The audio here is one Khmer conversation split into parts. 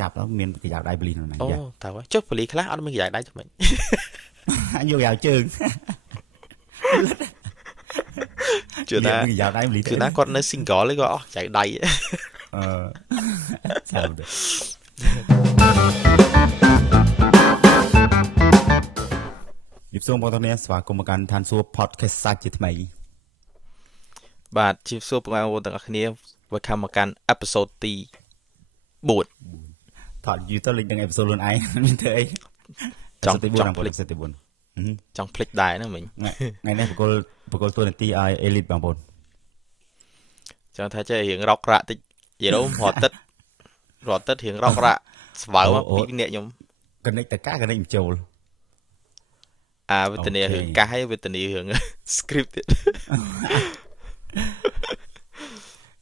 chạp đó miền cái dạo đại bì này dạ ô tao quá chốt bì khác ở mình giải đáy cho mình anh vô dạo trường chưa liệp ta cái dạo đại bì chưa thế ta con nó xin gõ lấy gõ giải đáy ờ sao được dịp xuông bao nhiêu và cùngกันทานซัว podcast សាច់ជាថ្មី បាទជាសួរបងប្អូនទាំងអស់គ្នាវិលមកកាន់ episode ទី4 ថតយូរទៅលេខដល់ episode ខ្លួនឯងមានធ្វើអី ចង់ episode ទី4ដល់ episode ទី4 ចង់ភ្លេចដែរហ្នឹងមិញ ថ្ងៃនេះបកលតួនាទីឲ្យ elite បងប្អូន ចង់ថាចេះរៀងរករាក់តិចនិយាយរត់ទឹករៀងរករាក់ស្បើមកពីអ្នកខ្ញុំ connect តកា connect បញ្ចូល អាវេទនារឿងកាសហើយវេទនារឿង script ទៀត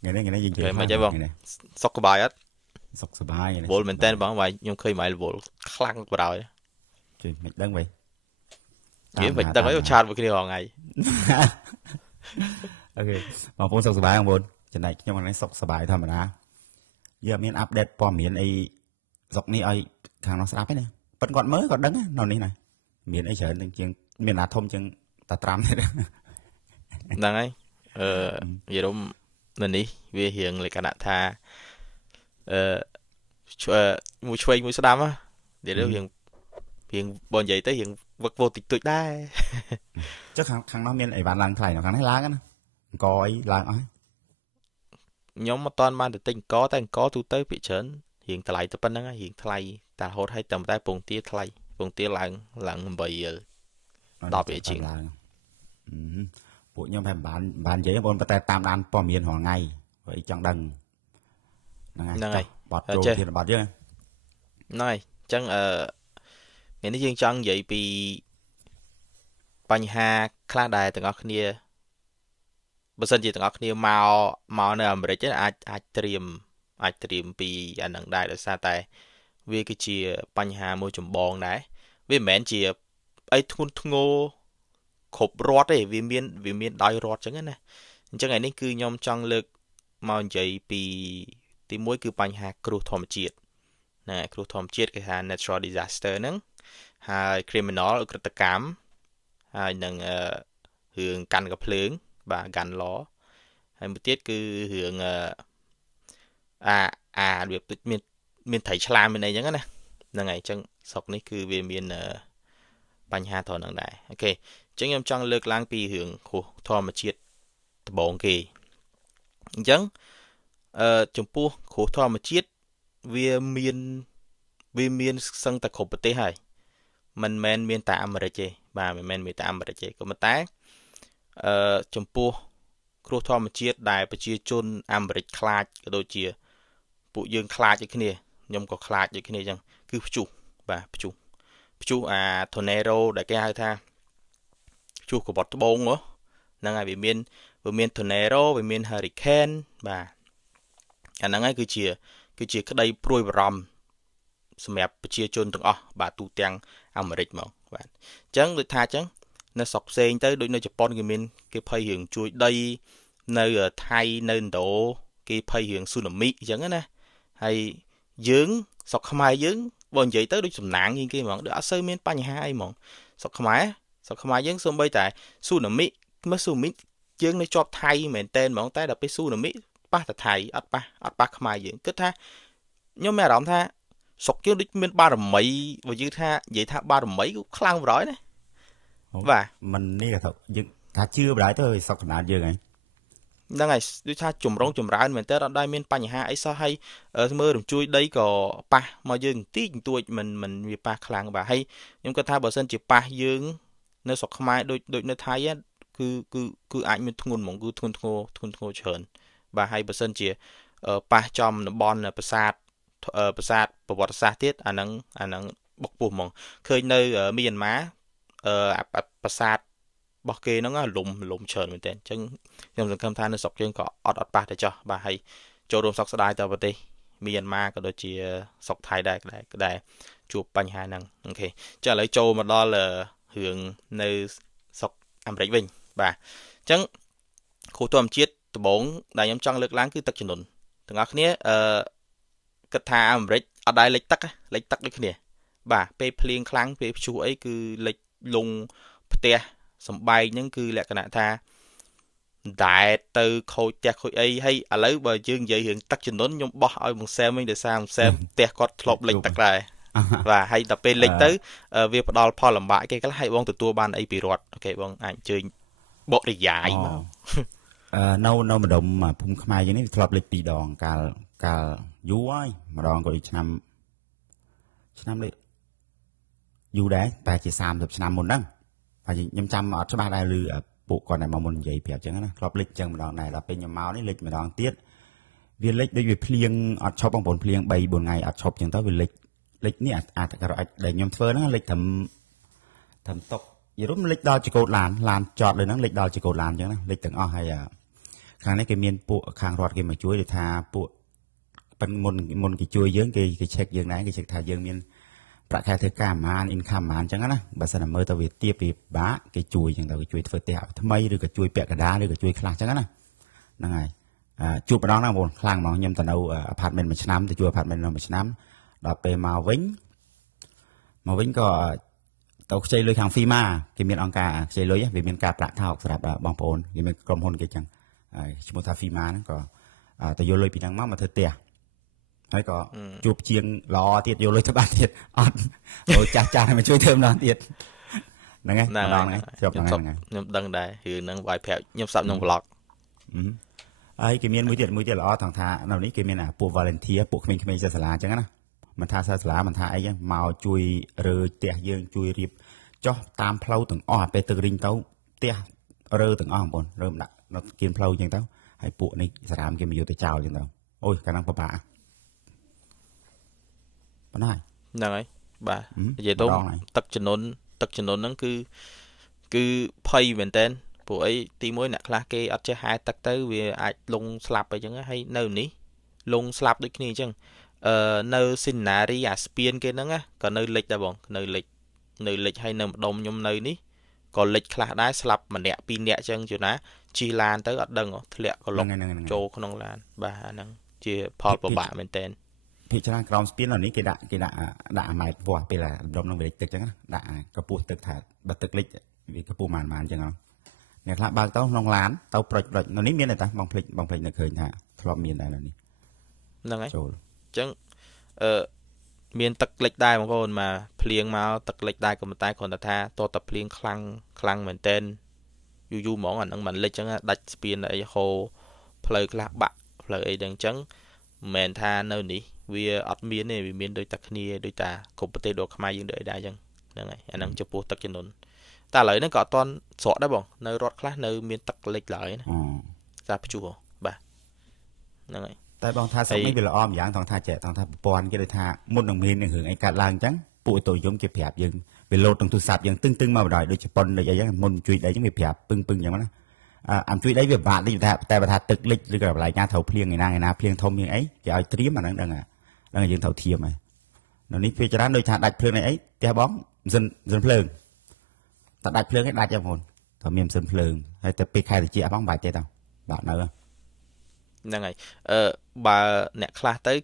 ថ្ងៃនេះយើងនិយាយ មិនចេះបងសុខសប្បាយអត់ សុខសប្បាយ វល់មែនតើបងហើយខ្ញុំឃើញម៉ៃលវល់ខ្លាំងបដ ாய் ជួយមិនដឹងវិញ និយាយមិនដឹងអីឆាតមួយគ្នារងថ្ងៃ អូខេបងប្អូនសុខសប្បាយបងប្អូនចំណែកខ្ញុំហ្នឹងសុខសប្បាយធម្មតាយើងអត់មានអាប់ដេតព័ត៌មានអីសុកនេះឲ្យខាងនោះស្ដាប់ទេណាប៉ិនគាត់មើលគាត់ដឹងនៅនេះណាមានអីច្រើនជាងមានអាធំជាងតាត្រាំទេ ហ្នឹងហើយនិយាយរំនៅនេះវារៀងលក្ខណៈថាមួយឆ្វេងមួយស្ដាំណានិយាយទៅរៀងបងនិយាយទៅរៀងវឹកវរតិចតួចដែរ ចុះខាងនោះមានអីវ៉ាន់ឡើងថ្លៃនៅខាងនេះឡើងណាអង្គអីឡើងអស់ ខ្ញុំមិនតាន់បានទៅទិញអង្គតែអង្គទូទៅភាគច្រើនរៀងថ្លៃទៅប៉ុណ្្នឹងហើយរៀងថ្លៃតែរហូតឲ្យតែពងទាថ្លៃពងទាឡើង8រៀល10រៀលជាង ពួកខ្ញុំតែបាននិយាយបងប្អូនប៉ុន្តែតាមដានព័ត៌មានរាល់ថ្ងៃហើយចង់ដឹងហ្នឹងហើយបត់ចូលធានបត់យើងហ្នឹងហើយអញ្ចឹងថ្ងៃនេះយើងចង់និយាយពីបញ្ហាខ្លះដែរទាំងអស់គ្នាបើសិនជាទាំងអស់គ្នាមកនៅអាមេរិកអាចត្រៀមពីអានឹងដែរដោយសារតែវាគឺជាបញ្ហាមួយចម្បងដែរវាមិនមែនជាអីធ្ងន់ធ្ងរគ្រប់រដ្ឋទេវាមានដោយរដ្ឋអញ្ចឹងណាអញ្ចឹងថ្ងៃនេះគឺខ្ញុំចង់លើកមកនិយាយពីទី1គឺបញ្ហាគ្រោះធម្មជាតិណាគ្រោះធម្មជាតិគេថា natural disaster ហ្នឹងហើយ criminal ឧក្រិដ្ឋកម្មហើយនឹងរឿងកាន់កាភ្លើងបាទ gun law ហើយមួយទៀតគឺរឿងរបៀបដូចមានត្រីឆ្លាមមានអីចឹងណាហ្នឹងហើយអញ្ចឹងស្រុកនេះគឺវាមានបញ្ហាត្រង់ហ្នឹងដែរអូខេអញ្ចឹងខ្ញុំចង់លើកឡើងពីរឿងគ្រោះធម្មជាតិដំបូងគេអញ្ចឹងចំពោះគ្រោះធម្មជាតិវាមានសឹងតែគ្រប់ប្រទេសហើយមិនមែនមានតែអាមេរិកទេបាទមិនមែនមានតែអាមេរិកទេក៏ប៉ុន្តែចំពោះគ្រោះធម្មជាតិដែលប្រជាជនអាមេរិកខ្លាចក៏ដូចជាពួកយើងខ្លាចដូចគ្នាខ្ញុំក៏ខ្លាចដូចគ្នាអញ្ចឹងគឺព្យុះបាទព្យុះអា tornado ដែលគេហៅថាព្យុះកបត់ត្បូងហ្នឹងហើយវាមាន tornado វាមាន hurricane បាទអាហ្នឹងហើយគឺជាក្តីព្រួយបារម្ភសម្រាប់ប្រជាជនទាំងអស់បាទទូទាំងអាមេរិកមកបាទអញ្ចឹងដូចថាអញ្ចឹងនៅស្រុកផ្សេងទៅដូចនៅជប៉ុនគេភ័យរឿងជួយដីនៅថៃនៅឥណ្ឌូគេភ័យរឿងស៊ូណាមីអញ្ចឹងណាហើយយើងស្រុកខ្មែរយើងបើនិយាយទៅដូចសំណាងគេហ្មងដូចអត់សូវមានបញ្ហាអីហ្មងស្រុកខ្មែរយើងសូម្បីតែស៊ូណាមីយើងនៅជាប់ថៃមែនតែនហ្មងតែដល់ពេលស៊ូណាមីប៉ះតែថៃអត់ប៉ះខ្មែរយើងគិតថាខ្ញុំមានអារម្មណ៍ថាស្រុកយើងដូចមានបារមីបើយើងថានិយាយថាបារមីគឺខ្លាំងបរយណាបាទมันនេះក៏យើងថាជឿបរយទៅស្រុកកណ្ដាលយើងហ្នឹងហើយដូចថាចម្រើនមែនតើអត់ដែរមានបញ្ហាអីសោះហើយមើលរំជួយដីក៏ប៉ះមកយើងបន្តិចបន្តួចមិនវាប៉ះខ្លាំងបាទហើយខ្ញុំគាត់ថាបើសិនជាប៉ះយើងនៅស្រុកខ្មែរដូចនៅថៃគឺអាចមានធ្ងន់ហ្មងគឺធ្ងន់ធ្ងរច្រើនបាទហើយបើសិនជាប៉ះចំតំបន់ប្រាសាទប្រវត្តិសាស្ត្រទៀតអាហ្នឹងបុកពោះហ្មងឃើញនៅមីយ៉ាន់ម៉ាប្រាសាទរបស់គេហ្នឹងលំច្រើនមែនតើអញ្ចឹងខ្ញុំសង្ឃឹមថានៅស្រុកយើងក៏អត់ប៉ះតែចោះបាទហើយចូលរួមសោកស្ដាយទៅប្រទេសមីយ៉ាន់ម៉ាក៏ដូចជាស្រុកថៃដែរជួបបញ្ហាហ្នឹងអូខេចាឥឡូវចូលមកដល់រឿងនៅស្រុកអាមេរិកវិញបាទអញ្ចឹងគ្រោះធម្មជាតិដំបូងដែលខ្ញុំចង់លើកឡើងគឺទឹកជំនន់ទាំងអស់គ្នាគិតថាអាមេរិក ở đây lịch tắc đấy nè bà pe phlieng kháng pe chú ấy cứ lịch lùng te sầm bay những cứ lẹ cái nạn tha đại từ khôi te khôi ấy hay à lấy bờ dương vậy hiện tắc trên nón nhung bỏ ở một xe mình để sang xem te có lộp lịch tắc lại và hay tập pe lịch tới việc đo pho làm bãi cái hay bong từ tua ban ấy bị rọt ok bong ảnh chơi bộ để giải mà នៅម្ដុំភូមិខ្មែរយើងនេះធ្លាប់លេចពីរដងកាលយូរហើយម្ដងក៏ឆ្នាំនេះយូរដែរតែជា30ឆ្នាំមុនហ្នឹងហើយខ្ញុំចាំអត់ច្បាស់ដែរឬពួកគាត់តែមកមុននិយាយប្រាប់ចឹងណាធ្លាប់លេចចឹងម្ដងដែរដល់ពេលខ្ញុំមកនេះលេចម្ដងទៀតវាលេចដូចវាភ្លៀងអត់ឈប់បងប្អូនភ្លៀង 3 4 ថ្ងៃអត់ឈប់ចឹងទៅវាលេចនេះអាចដែលខ្ញុំធ្វើហ្នឹងលេចត្រឹមតុកយល់លេចដល់ជាកោតឡានចតលើហ្នឹងលេចដល់ជាកោតឡានចឹងណាលេចទាំងអស់ហើយខាងនេះគេមានពួកខាងរដ្ឋគេមកជួយដូចថាពួកប៉ិនមុនគេជួយយើងគេ check យើងដែរគេ check ថាយើងមានប្រាក់ខែធ្វើការប្រហែល income ប្រហែលចឹងណាបើសិនតែមើលទៅវាទាបពីបាក់គេជួយចឹងទៅគេជួយធ្វើផ្ទះថ្មីឬក៏ជួយពាក់កណ្ដាលឬក៏ជួយខ្លះចឹងណាហ្នឹងហើយជួបម្ដងណាបងប្អូនខ្លាំងហ្មងខ្ញុំទៅនៅ apartment មួយឆ្នាំទៅជួប apartment មួយឆ្នាំដល់ពេលមកវិញក៏ទៅខ្ចីលុយខាង FEMA គេមានអង្គការខ្ចីលុយវាមានការប្រាក់ថោកសម្រាប់បងប្អូនគេមានក្រុមហ៊ុនគេចឹងហើយឈ្មោះថា FEMA ហ្នឹងក៏ទៅយកលុយពីហ្នឹងមកធ្វើផ្ទះហើយក៏ជួបជាងល្អទៀតយកលុយទៅបានទៀតអត់អូចាស់ឲ្យមកជួយធ្វើម្ដងទៀតហ្នឹងហើយម្ដងហ្នឹងជាប់ហ្នឹងខ្ញុំដឹងដែររឿងហ្នឹងវាយប្រាប់ខ្ញុំសាប់ក្នុង vlog ហើយគេមានមួយទៀតល្អថងថានៅនេះគេមានពួក volunteer ពួកក្មេងៗសិស្សសាលាអញ្ចឹងណាមិនថាសិស្សសាលាមិនថាអីចឹងមកជួយរើផ្ទះយើងជួយរៀបចុះតាមផ្លូវទាំងអស់ពេលទឹករីងទៅផ្ទះរើទាំងអស់បងប្អូនរើដាក់នៅគៀនផ្លូវអញ្ចឹងទៅហើយពួកនេះសារ៉ាមគេមកយកទៅចោលអញ្ចឹងទៅអូយកាលហ្នឹងពិបាកប៉ុណ្ណាហ្នឹងហើយបាទនិយាយទៅទឹកចំនួនហ្នឹងគឺភ័យមែនតើពួកអីទី1អ្នកខ្លះគេអត់ចេះហែទឹកទៅវាអាចលងស្លាប់អីចឹងហើយនៅនេះលងស្លាប់ដូចគ្នាអញ្ចឹងនៅស៊ីណារីអាស្ពានគេហ្នឹងក៏នៅលិចដែរបងនៅលិចហើយនៅម្ដុំខ្ញុំនៅនេះក៏លិចខ្លះដែរស្លាប់ម្នាក់ពីរនាក់អញ្ចឹងជួនណាជិះឡានទៅអត់ដឹងធ្លាក់ក៏លុកចូលក្នុងឡានបាទអាហ្នឹងជាផលពិបាកមែនតើភាគច្រើនក្រោមស្ពាននៅនេះគេដាក់អាម៉ែត្រវាស់ពេលម្ដុំនឹងវាលិចទឹកអញ្ចឹងណាដាក់កពស់ទឹកថាបើទឹកលិចវាកពស់ម៉ានអញ្ចឹងអ្នកខ្លះបើកទៅក្នុងឡានទៅប្រុចនៅនេះមានតែបងភ្លេចនៅឃើញថាធ្លាប់មានដែរនៅនេះហ្នឹងហើយចូលអញ្ចឹងមានទឹកលិចដែរបងប្អូនមកភ្លៀងមកទឹកលិចដែរក៏តែគ្រាន់តែថាតតភ្លៀងខ្លាំងមែនតើយូរហ្មងអាហ្នឹងមិនលិចអញ្ចឹងដាច់ស្ពានអីហូរផ្លូវខ្លះបាក់ផ្លូវអីហ្នឹងអញ្ចឹងមិនមែនថានៅនេះវាអត់មានទេវាមានដូចតែគ្នាដូចតែគ្រប់ប្រទេសដូចខ្មែរយើងដូចអីដែរអញ្ចឹងហ្នឹងហើយអាហ្នឹងចំពោះទឹកចំនួនតែឥឡូវហ្នឹងក៏អត់ទាន់ស្រកដែរបងនៅរដ្ឋខ្លះនៅមានទឹកលិចឡើយណាសាព្យួរបាទហ្នឹងហើយតែបងថាស្រុកនេះវាល្អម្យ៉ាងថងថាប្រព័ន្ធគេដូចថាមុននឹងមានរឿងអីកាត់ឡើងអញ្ចឹងពួកអតូយមគេប្រាប់យើងវាលោតទាំងទូរស័ព្ទយើងទឹងមកបណ្ដោយដូចជប៉ុនដូចអីចឹងមុនជួយដីចឹងវាប្រាប់ពឹងអញ្ចឹងណាអាជួយដីវាពិបាកតិចតែបើថាទឹកលិចឬក៏កន្លែងណាត្រូវភ្លៀងឯណាភ្លៀងធំមានអីគេឲ្យត្រៀមអាហ្នឹងដឹងយើងត្រូវធៀមហើយនៅនេះវាច្រើនដូចថាដាច់ភ្លើងអីផ្ទះបងម៉ាស៊ីនភ្លើងតែដាច់ភ្លើងឯងដាច់ទេបងប្អូនត្រូវមានម៉ាស៊ីនភ្លើងហើយតែពេលខែត្រជាក់បងបាច់ទេតើបាទនៅហ្នឹងហើយបើអ្នកខ្លះទៅ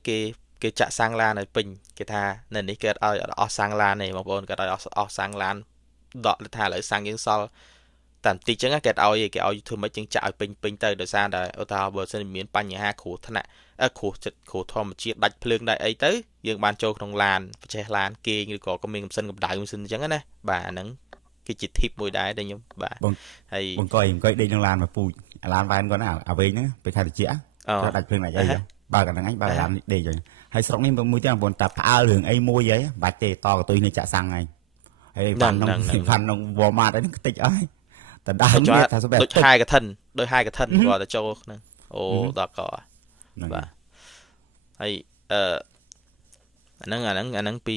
គេចាក់សាំងឡានឲ្យពេញគេថានៅនេះគេអត់ឲ្យអស់សាំងឡានទេបងប្អូនគេឲ្យអស់សាំងឡានដកថាឥឡូវសាំងយើងសល់តែបន្តិចចឹងគេឲ្យធ្វើម៉េចជាងចាក់ឲ្យពេញទៅដោយសារតែឧទាហរណ៍បើសិនមានបញ្ហាគ្រោះថ្នាក់គ្រោះធម្មជាតិដាច់ភ្លើងដាច់អីទៅយើងបានចូលក្នុងឡានប្រចេះឡានគេងឬក៏មានម៉ាស៊ីនកម្ដៅម៉ាស៊ីនអញ្ចឹងណាបាទអាហ្នឹងគឺជា tip មួយដែរដែលខ្ញុំបាទហើយអង្គុយដេកក្នុងឡានមកពូជឡានវ៉ែនគាត់ណាអាវែងហ្នឹងពេលខែត្រជាក់ដាច់ភ្លើងដាច់អីចឹងបើកហ្នឹងឯងបើឡានដេកចឹងហើយស្រុកនេះមួយទៀតបងប្អូនតែផ្អើលរឿងអីមួយហីបាច់ទេតកតុយនេះចាក់សាំងហើយហើយវ៉ាន់ក្នុង Walmart ហ្នឹងខ្ទេចអស់តែដើមនេះថាដូចហាយកឋិនគាត់ទៅចូលហ្នឹងអូដល់កបាទហើយអាហ្នឹងពី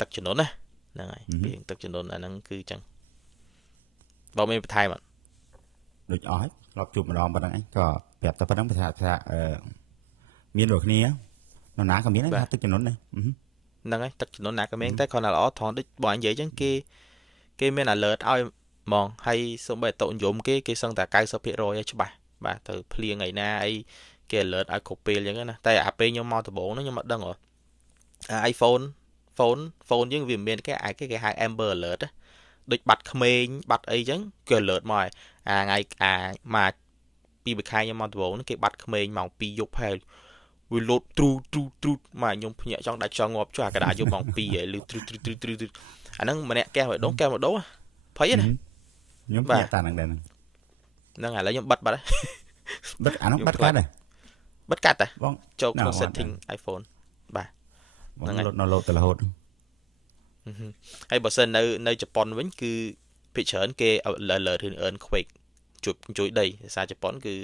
ទឹកចំនួនណាហ្នឹងហើយពីទឹកចំនួនអាហ្នឹងគឺចឹងបើមានបន្ថែមអត់ដូចអស់ហើយធ្លាប់ជួបម្ដងប៉ុណ្្នឹងឯងក៏ប្រាប់តែប៉ុណ្្នឹងប្រថាមានដូចគ្នានរណាក៏មានដែរទឹកចំនួនដែរហ្នឹងហើយទឹកចំនួនណាក៏មានតែគ្រាន់តែល្អថនដូចបើនិយាយចឹងគេមាន alert ឲ្យហ្មងហើយសូម្បីតោនិយមគេសឹងតែ 90% ឲ្យច្បាស់បាទទៅភ្លៀងថ្ងៃណាអីគេ alert ឲ្យគ្រប់ពេលចឹងណាតែអាពេលខ្ញុំមកដំបូងហ្នឹងខ្ញុំអត់ដឹងហ៎ iPhone យើងវាមានគេហៅ Amber Alert ដូចបាត់ក្មេងបាត់អីចឹងគឺ alert មកថ្ងៃមកពីមួយខែខ្ញុំមកដំបូងគេបាត់ក្មេងម៉ោង2យប់ហើយវាលោតទ្រូមកខ្ញុំភ្ញាក់ចង់ដាច់ចង់ងាប់ចុះអាកដាយប់ម៉ោង2ហើយលឺទ្រូអាហ្នឹងម្នាក់កែម្ដងភ័យណា ខ្ញុំភ្ញាក់តាហ្នឹងដែរហ្នឹងឥឡូវខ្ញុំបិទបាត់ហើយ បិទអានោះបិទកាត់ដែរ បិទកាត់តែ បង ចូលក្នុង setting iPhone បាទ ហ្នឹងហើយនៅលោតទៅរហូត ហើយបើសិននៅជប៉ុនវិញគឺភាគច្រើនគេ alert រឿង earthquake ជួយដីភាសាជប៉ុនគឺ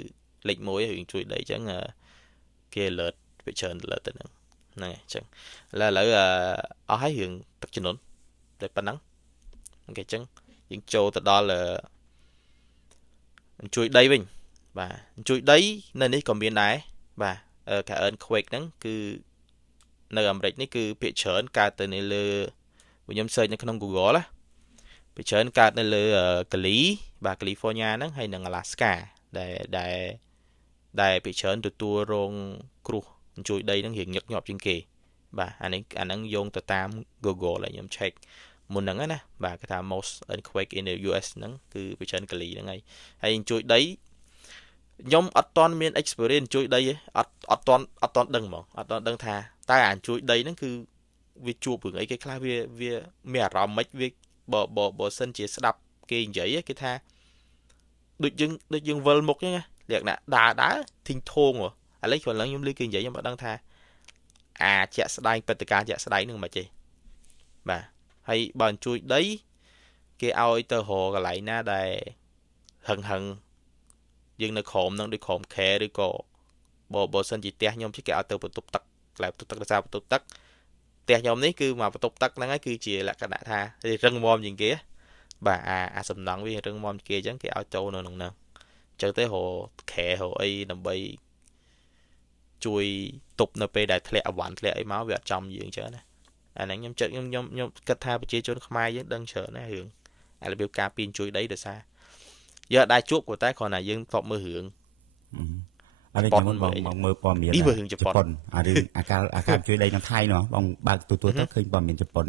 លេខ1រឿងជួយដីអញ្ចឹងគេ alert ភាគច្រើន alert ទៅហ្នឹងហើយអញ្ចឹងឥឡូវអស់ហើយរឿងទឹកជំនន់តែប៉ុណ្ណឹងអូខេអញ្ចឹងយើងចូលទៅដល់ជួយដីវិញបាទជួយដីនៅនេះក៏មានដែរបាទការ earthquake ហ្នឹងគឺនៅអាមេរិកនេះគឺភាគច្រើនកើតទៅនៅលើខ្ញុំ search នៅក្នុង Google ណាភាគច្រើនកើតនៅលើCalifornia ហ្នឹងហើយនិង Alaska ដែលភាគច្រើនទទួលរងគ្រោះជួយដីហ្នឹងរៀងញឹកញាប់ជាងគេបាទអាហ្នឹងយោងទៅតាម Google ដែលខ្ញុំ check មុនហ្នឹងណាបាទគេថា most earthquake in the US ហ្នឹងគឺភាគច្រើនកាលីហ្នឹងហើយជួយដីខ្ញុំអត់តន់មាន experience ជួយដីទេអត់តន់ដឹងហ្មងអត់តន់ដឹងថាតើអាជួយដីហ្នឹងគឺវាជួបរឿងអីគេខ្លះវាមានអារម្មណ៍មិនវាបើសិនជាស្ដាប់គេនិយាយគេថាដូចយើងវិលមុខអញ្ចឹងលក្ខណៈដើរធីងធងឥឡូវគ្រាន់ខ្ញុំឮគេនិយាយខ្ញុំអត់ដឹងថាជាក់ស្ដែងព្រឹត្តិការណ៍ជាក់ស្ដែងហ្នឹងមិនចេះបាទហើយបើជួយដីគេឲ្យទៅរកកន្លែងណាដែលហឹងយើងនៅក្រោមហ្នឹងដូចក្រោមខែឬក៏បើសិនជាផ្ទះខ្ញុំគេឲ្យទៅបន្ទប់ទឹកកន្លែងបន្ទប់ទឹកដោយសារបន្ទប់ទឹកផ្ទះខ្ញុំនេះគឺមកបន្ទប់ទឹកហ្នឹងហើយគឺជាលក្ខណៈថារឹងមាំជាងគេបាទអាសំណង់វារឹងមាំជាងគេអញ្ចឹងគេឲ្យចូលនៅក្នុងហ្នឹងអញ្ចឹងទៅរកខែរកអីដើម្បីជួយទប់នៅពេលដែលធ្លាក់អវ៉ាន់ធ្លាក់អីមកវាអត់ចំយើងអញ្ចឹងណាអាហ្នឹងខ្ញុំគិតថាប្រជាជនខ្មែរយើងដឹងច្រើនណាស់រឿងរបៀបការពារជួយដីដោយសារយើងអត់ដែរជួបក៏តែគ្រាន់តែយើងធ្លាប់មើលរឿង អត់ខ្ញុំបងមើលព័ត៌មានជប៉ុនអារឿងអាការជួយដីនៅថៃនោះបងបើកទូទៅឃើញព័ត៌មានជប៉ុន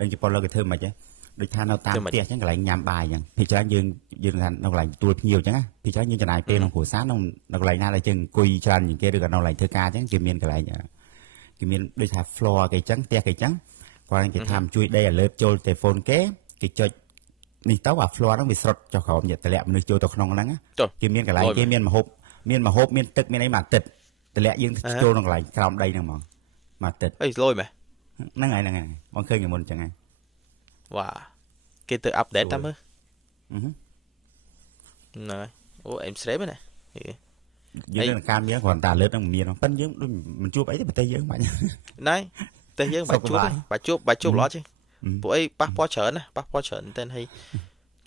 ដឹងជប៉ុនលើគេធ្វើមិនខ្មិចដូចថានៅតាមផ្ទះអញ្ចឹងកន្លែងញ៉ាំបាយអញ្ចឹងភាគច្រើនយើងថានៅកន្លែងទួលភ្ញៀវអញ្ចឹងណាភាគច្រើនយើងចំណាយពេលក្នុងគ្រួសារនៅកន្លែងណាដែលយើងអង្គុយច្រើនជាងគេឬក៏នៅកន្លែងធ្វើការអញ្ចឹងគេមានកន្លែងគេមានដូចថា floor គេអញ្ចឹងផ្ទះគេអញ្ចឹងគាត់គេថាជួយដី alert ចូល telephone គេចុចនេះទៅអា floor ហ្នឹងវាស្រុតចុះក្រោមយកតម្លាក់មនុស្សចូលទៅក្នុងហ្នឹងគេមានកន្លែងគេមានម្ហូបមានទឹកមានអីមួយអាទិត្យតម្លាក់យើងចូលក្នុងកន្លែងក្រោមដីហ្នឹងហ្មងមួយអាទិត្យអីលយមែនហ្នឹងហើយបងឃើញមុនអញ្ចឹងហើយវ៉ាគេទៅ update តាមមើលហ្នឹងហើយអូអេមស្រេបណាយើងនឹងការមានគ្រាន់តែលើកនឹងមានប៉ុន្តែយើងដូចមិនជួបអីទេប្រទេសយើងបាច់ណៃតែយើងបាច់ជួបល្អជាងពួកអីប៉ះពាល់ច្រើនណាប៉ះពាល់ច្រើនតែហើយ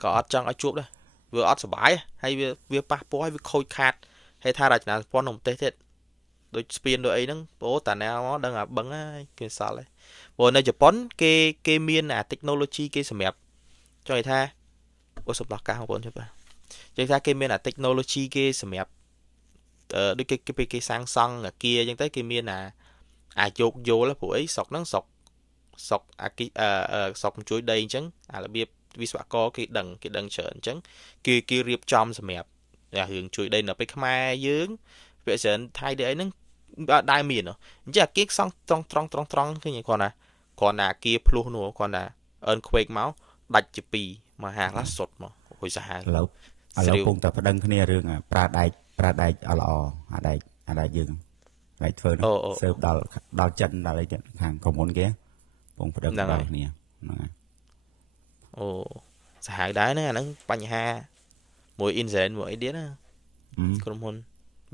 ក៏អត់ចង់ឲ្យជួបដែរវាអត់សុបាយហើយវាប៉ះពាល់ហើយវាខូចខាតហើយថារចនាសម្ព័ន្ធក្នុងប្រទេសទៀតដូចស្ពានដូចអីហ្នឹងអូតាណាមកដឹងអាបឹងហើយគេសល់ហើយព្រោះនៅជប៉ុនគេមានអា technology គេសម្រាប់ចង់និយាយថាអូសម្រាប់ការបងប្អូនជិះបាទចឹងថាគេមានអា technology គេសម្រាប់ដូចគេសាងសង់អាគារអញ្ចឹងទៅគេមានអាយោគយល់ព្រោះអីស្រុកហ្នឹងស្រុកស្រុកជួយដីអញ្ចឹងអារបៀបវិស្វករគេដឹងច្រើនអញ្ចឹងគេរៀបចំសម្រាប់រឿងជួយដីនៅពេលខ្មែរយើងវាច្រើនថៃដីអីហ្នឹងអត់ដែរមានអញ្ចឹងអាគារសង់ត្រង់ឃើញគ្រាន់តែអាគារភ្លោះនោះគ្រាន់តែ earthquake មកដាច់ជាពីរមកហាខ្លះសុតមកហួយសាហាវឥឡូវពងតែប្តឹងគ្នារឿងប្រើដែកអត់ល្អអាដែកយើងដែកធ្វើនោះសើបដល់ចិនដល់អីទៀតខាងក្រុមហ៊ុនគេពងប្តឹងដល់គ្នាហ្នឹងហើយអូសាហាវដែរណាអាហ្នឹងបញ្ហាមួយ incident មួយអីទៀតណាក្រុមហ៊ុន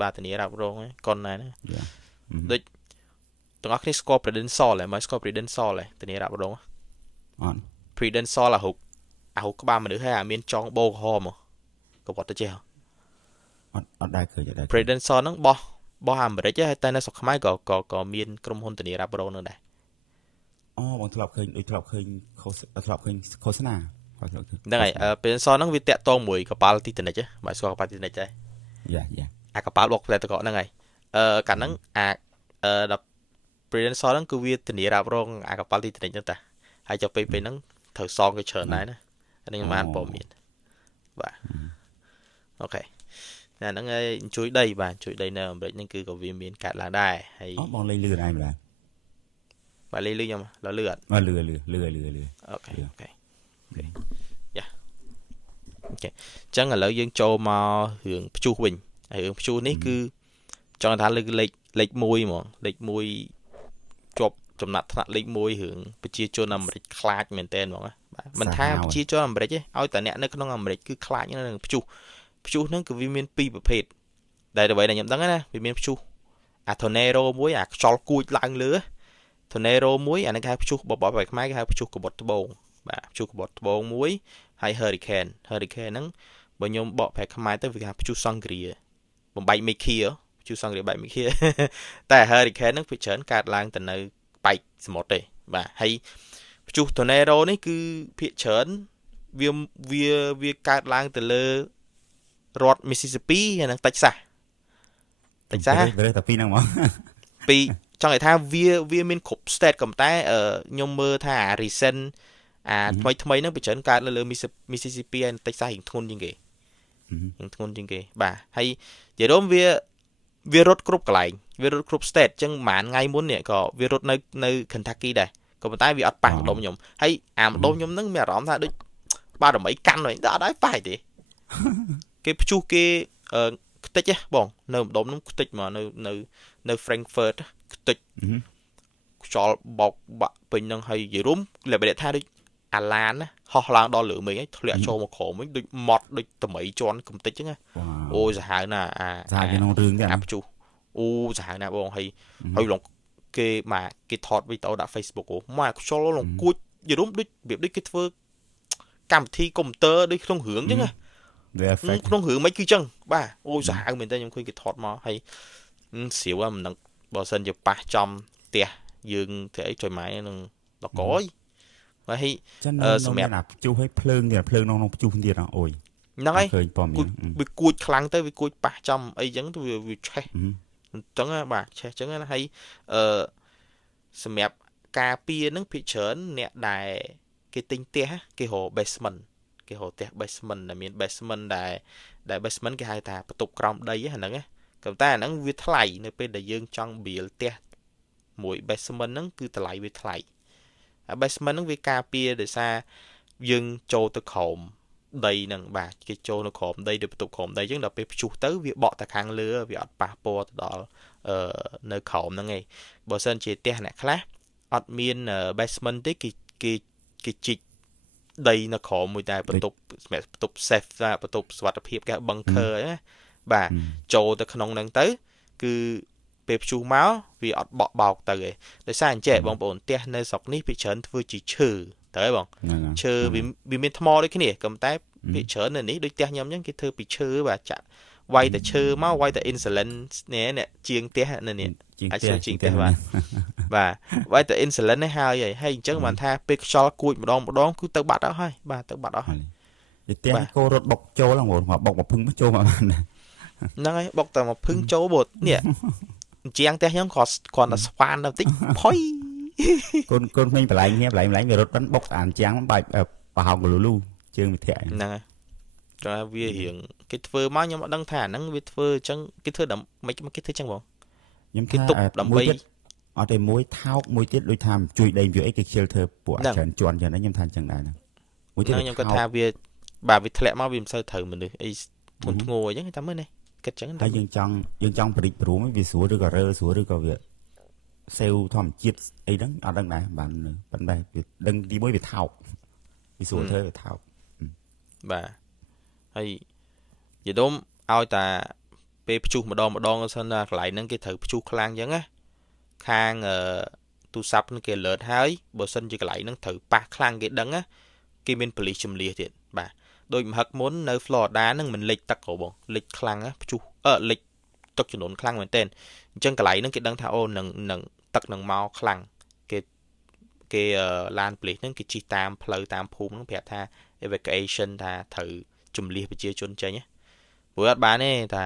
បាទធានារ៉ាប់រងកុនណាស់ណាដូចទាំងអស់គ្នាស្គាល់ Prudential ហើយមកស្គាល់ Prudential ហើយធានារ៉ាប់រងអត់ Prudential អាហុកក្បាលមនុស្សហើយមានចងបោកហមក៏វត្តទៅចេះអត់ដែរឃើញដែរ Prudential ហ្នឹងបោះអាមេរិកហើយតែនៅស្រុកខ្មែរក៏មានក្រុមហ៊ុនធានារ៉ាប់រងនៅដែរអូបងធ្លាប់ឃើញឃោសនាហ្នឹងហើយPrudential ហ្នឹងវាតាក់ទងមួយកប៉ាល់ទីតានិចបាទស្គាល់កប៉ាល់ទីតានិចដែរយ៉ាអាកប៉ាល់បោកផ្លែតកហ្នឹងហើយកាលហ្នឹង Predator ហ្នឹងគឺវាធានារ៉ាប់រងអាកប៉ាល់ទីតានិចហ្នឹងតាហើយចាប់ពេលហ្នឹងត្រូវសងគេច្រើនដែរណាអានេះខ្ញុំបានព័ត៌មានបាទអូខេតែហ្នឹងឯងជួយដីបាទជួយដីនៅអាមេរិកហ្នឹងគឺក៏វាមានកាត់ឡើងដែរហើយ បងលេងលឿនឯងម្ល៉េះ បាទលេងលឺខ្ញុំលឺអត់ លឿន អូខេយ៉ាអូខេអញ្ចឹងឥឡូវយើងចូលមករឿងព្យុះវិញហើយរឿងព្យុះនេះគឺចង់ថាលេខ1ហ្មងលេខ1ជាប់ចំណាត់ថ្នាក់លេខ1រឿងប្រជាជនអាមេរិកខ្លាចមែនតើហ្មងបាទមិនថាប្រជាជនអាមេរិកទេឲ្យតែអ្នកនៅក្នុងអាមេរិកគឺខ្លាចនឹងព្យុះហ្នឹងគឺវាមាន2ប្រភេទដែលអ្វីដែលខ្ញុំដឹងណាវាមានព្យុះអា tornado មួយអាខ្យល់គួចឡើងលើ tornado មួយអានេះគេហៅព្យុះបបបែបខ្មែរគេហៅព្យុះកបុតត្បូងបាទព្យុះកបុតត្បូងមួយហើយ hurricane ហ្នឹងបើខ្ញុំបកប្រែខ្មែរទៅវាគេហៅព្យុះសង្គ្រាបំបែកមេឃាព្យុះសង្គ្រាបែកមេឃាតែ hurricane ហ្នឹងវាច្រើនកើតឡើងទៅនៅបែកសមុទ្រទេបាទហើយព្យុះ tornado នេះគឺភាគច្រើនវាកើតឡើងទៅលើរដ្ឋ Mississippi ហើយនិង Texas តែពីហ្នឹងមក ពីចង់និយាយថាវាមានគ្រប់ state ក៏តែខ្ញុំមើលថាអា recent អាថ្មីហ្នឹងវាច្រើនកើតលើ Mississippi ហើយ Texas រៀងធ្ងន់ជាងគេបាទហើយនិយាយរួមវារត់គ្រប់កន្លែងវារត់គ្រប់ state អញ្ចឹងប្រហែលថ្ងៃមុននេះក៏វារត់នៅ Kentucky ដែរក៏ប៉ុន្តែវាអត់ប៉ះម្ដុំខ្ញុំហើយអាម្ដុំខ្ញុំហ្នឹងមានអារម្មណ៍ថាដូចបារមីកាន់វិញតែអត់ឲ្យប៉ះទេគេព្យុះគេខ្ទេចហ៎បងនៅម្ដុំហ្នឹងខ្ទេចមកនៅ Frankfurt ខ្ទេចខ្យល់បោកបាក់ពេញហ្នឹងហើយនិយាយរួមលេបថាដូចអាឡានណាហោះឡើងដល់លើមេឃហើយធ្លាក់ចូលមកក្រោមវិញដូចម៉ត់ដូចតម្រៃជន់កំតិចហ្នឹងណាអូសាហាវណាសាហាវក្នុងរឿងទៀតអាព្យុះអូសាហាវណាបងហើយឡងគេថតវីដេអូដាក់ Facebook អូមកខ្យល់ឡងគួចនិយាយរួមដូចរបៀបដូចគេធ្វើកម្មវិធីកុំព្យូទ័រដូចក្នុងរឿងអញ្ចឹងណាក្នុងរឿងមិនគឺអញ្ចឹងបាទអូសាហាវមែនតើខ្ញុំឃើញគេថតមកហើយស្រាវមិនដឹងបើសិនជាប៉ះចំផ្ទះយើងធ្វើអីចុយម៉ែនឹងដកយហើយសម្រាប់ព្យុះឲ្យភ្លើងទៀតភ្លើងក្នុងព្យុះទៀតអូយហ្នឹងហើយឃើញព័ត៌មានវាគួចខ្លាំងទៅវាគួចប៉ះចំអីអញ្ចឹងទៅវាឆេះអញ្ចឹងបាទឆេះអញ្ចឹងណាហើយសម្រាប់ការពារហ្នឹងភាគច្រើនអ្នកដែលគេទិញផ្ទះគេរក basement គេរកផ្ទះ basement ដែលមាន basement ដែល basement គេហៅថាបន្ទប់ក្រោមដីហ្នឹងណាក៏តែអាហ្នឹងវាថ្លៃនៅពេលដែលយើងចង់ build ផ្ទះមួយ basement ហ្នឹងគឺតម្លៃវាថ្លៃអា basement ហ្នឹងវាការពារដោយសារយើងចូលទៅក្រោមដីហ្នឹងបាទគេចូលនៅក្រោមដីទៅបន្ទប់ក្រោមដីអញ្ចឹងដល់ពេលព្យុះទៅវាបក់តែខាងលើវាអត់ប៉ះពាល់ទៅដល់នៅក្រោមហ្នឹងឯងបើសិនជាផ្ទះអ្នកខ្លះអត់មាន basement ទេគេជីកដីនៅក្រោមមួយតែបន្ទប់សម្រាប់បន្ទប់ safe បន្ទប់សុវត្ថិភាពគេ bunker ណាបាទចូលទៅក្នុងហ្នឹងទៅគឺពេលព្យុះមកវាអត់បក់បោកទៅឯងដោយសារអញ្ចឹងបងប្អូនផ្ទះនៅស្រុកនេះភាគច្រើនធ្វើជាឈើតើបងឈើវាមានថ្មដូចគ្នាក៏តែភាគច្រើននៅនេះដូចផ្ទះខ្ញុំអញ្ចឹងគេធ្វើពីឈើបាទចាក់វាយតែឈើមកវាយតែ insulin នេះជាងផ្ទះនៅនេះអាចជាងផ្ទះបាទវាយតែ insulin នេះហើយអញ្ចឹងបានថាពេលខ្យល់គួចម្ដងគឺទៅបាត់អស់ហើយបាទទៅបាត់អស់ហើយផ្ទះគោរត់បុកចូលហ្នឹងបងបុកមកភឹងមកចូលមកបានហ្នឹងហើយបុកតែមកភឹងចូលបត់នេះជាងផ្ទះខ្ញុំគ្រាន់តែស្វានទៅតិចផុយកូនក្មេងបលែងគ្នាបលែងវារត់បានបុកអានជាងបាច់ប្រហោងកលូលូជើងវិធាហ្នឹងហើយតែវារៀងគេធ្វើមកខ្ញុំអត់ដឹងថាហ្នឹងវាធ្វើអញ្ចឹងគេធ្វើមិនគេធ្វើអញ្ចឹងបងខ្ញុំគេទុកដើម្បីអត់ទេមួយថោកមួយទៀតដូចថាជួយដីវាអីគេខ្ជិលធ្វើពួកអាច្រើនជន់ចឹងខ្ញុំថាអញ្ចឹងដែរមួយទៀតខ្ញុំគាត់ថាវាបាទវាធ្លាក់មកវាមិនសូវត្រូវមនុស្សអីធ្ងន់ធ្ងរអញ្ចឹងតែមើលនេះគិតអញ្ចឹងតែយើងចង់ប្រិចព្រមវាស្រួលឬក៏រើស្រួលឬក៏វាសេវធម្មជាតិអីហ្នឹងអត់ដឹងដែរបានប៉ុន្តែវាដឹងទីមួយវាថោកវាស្រួលធ្វើវាថោកបាទហើយយល់ឲ្យតាពេលព្យុះម្ដងសិនណាកន្លែងហ្នឹងគេត្រូវព្យុះខ្លាំងអញ្ចឹងណាខាងទូរស័ព្ទនឹងគេ alert ហើយបើសិនជាកន្លែងហ្នឹងត្រូវប៉ះខ្លាំងគេដឹងណាគេមានប៉ូលីសជំនះទៀតបាទដោយមហឹកមុននៅ Florida ហ្នឹងមិនលិចទឹកហ៎បងលិចខ្លាំងណាព្យុះលិចទឹកចំនួនខ្លាំងមែនទែនអញ្ចឹងកន្លែងហ្នឹងគេដឹងថាអូនឹងទឹកនឹងមកខ្លាំងគេឡានប៉ូលីសហ្នឹងគេជិះតាមផ្លូវតាមភូមិហ្នឹងប្រាប់ថា evacuation ថាត្រូវជំនះប្រជាជនចេញណាព្រោះអត់បានទេតា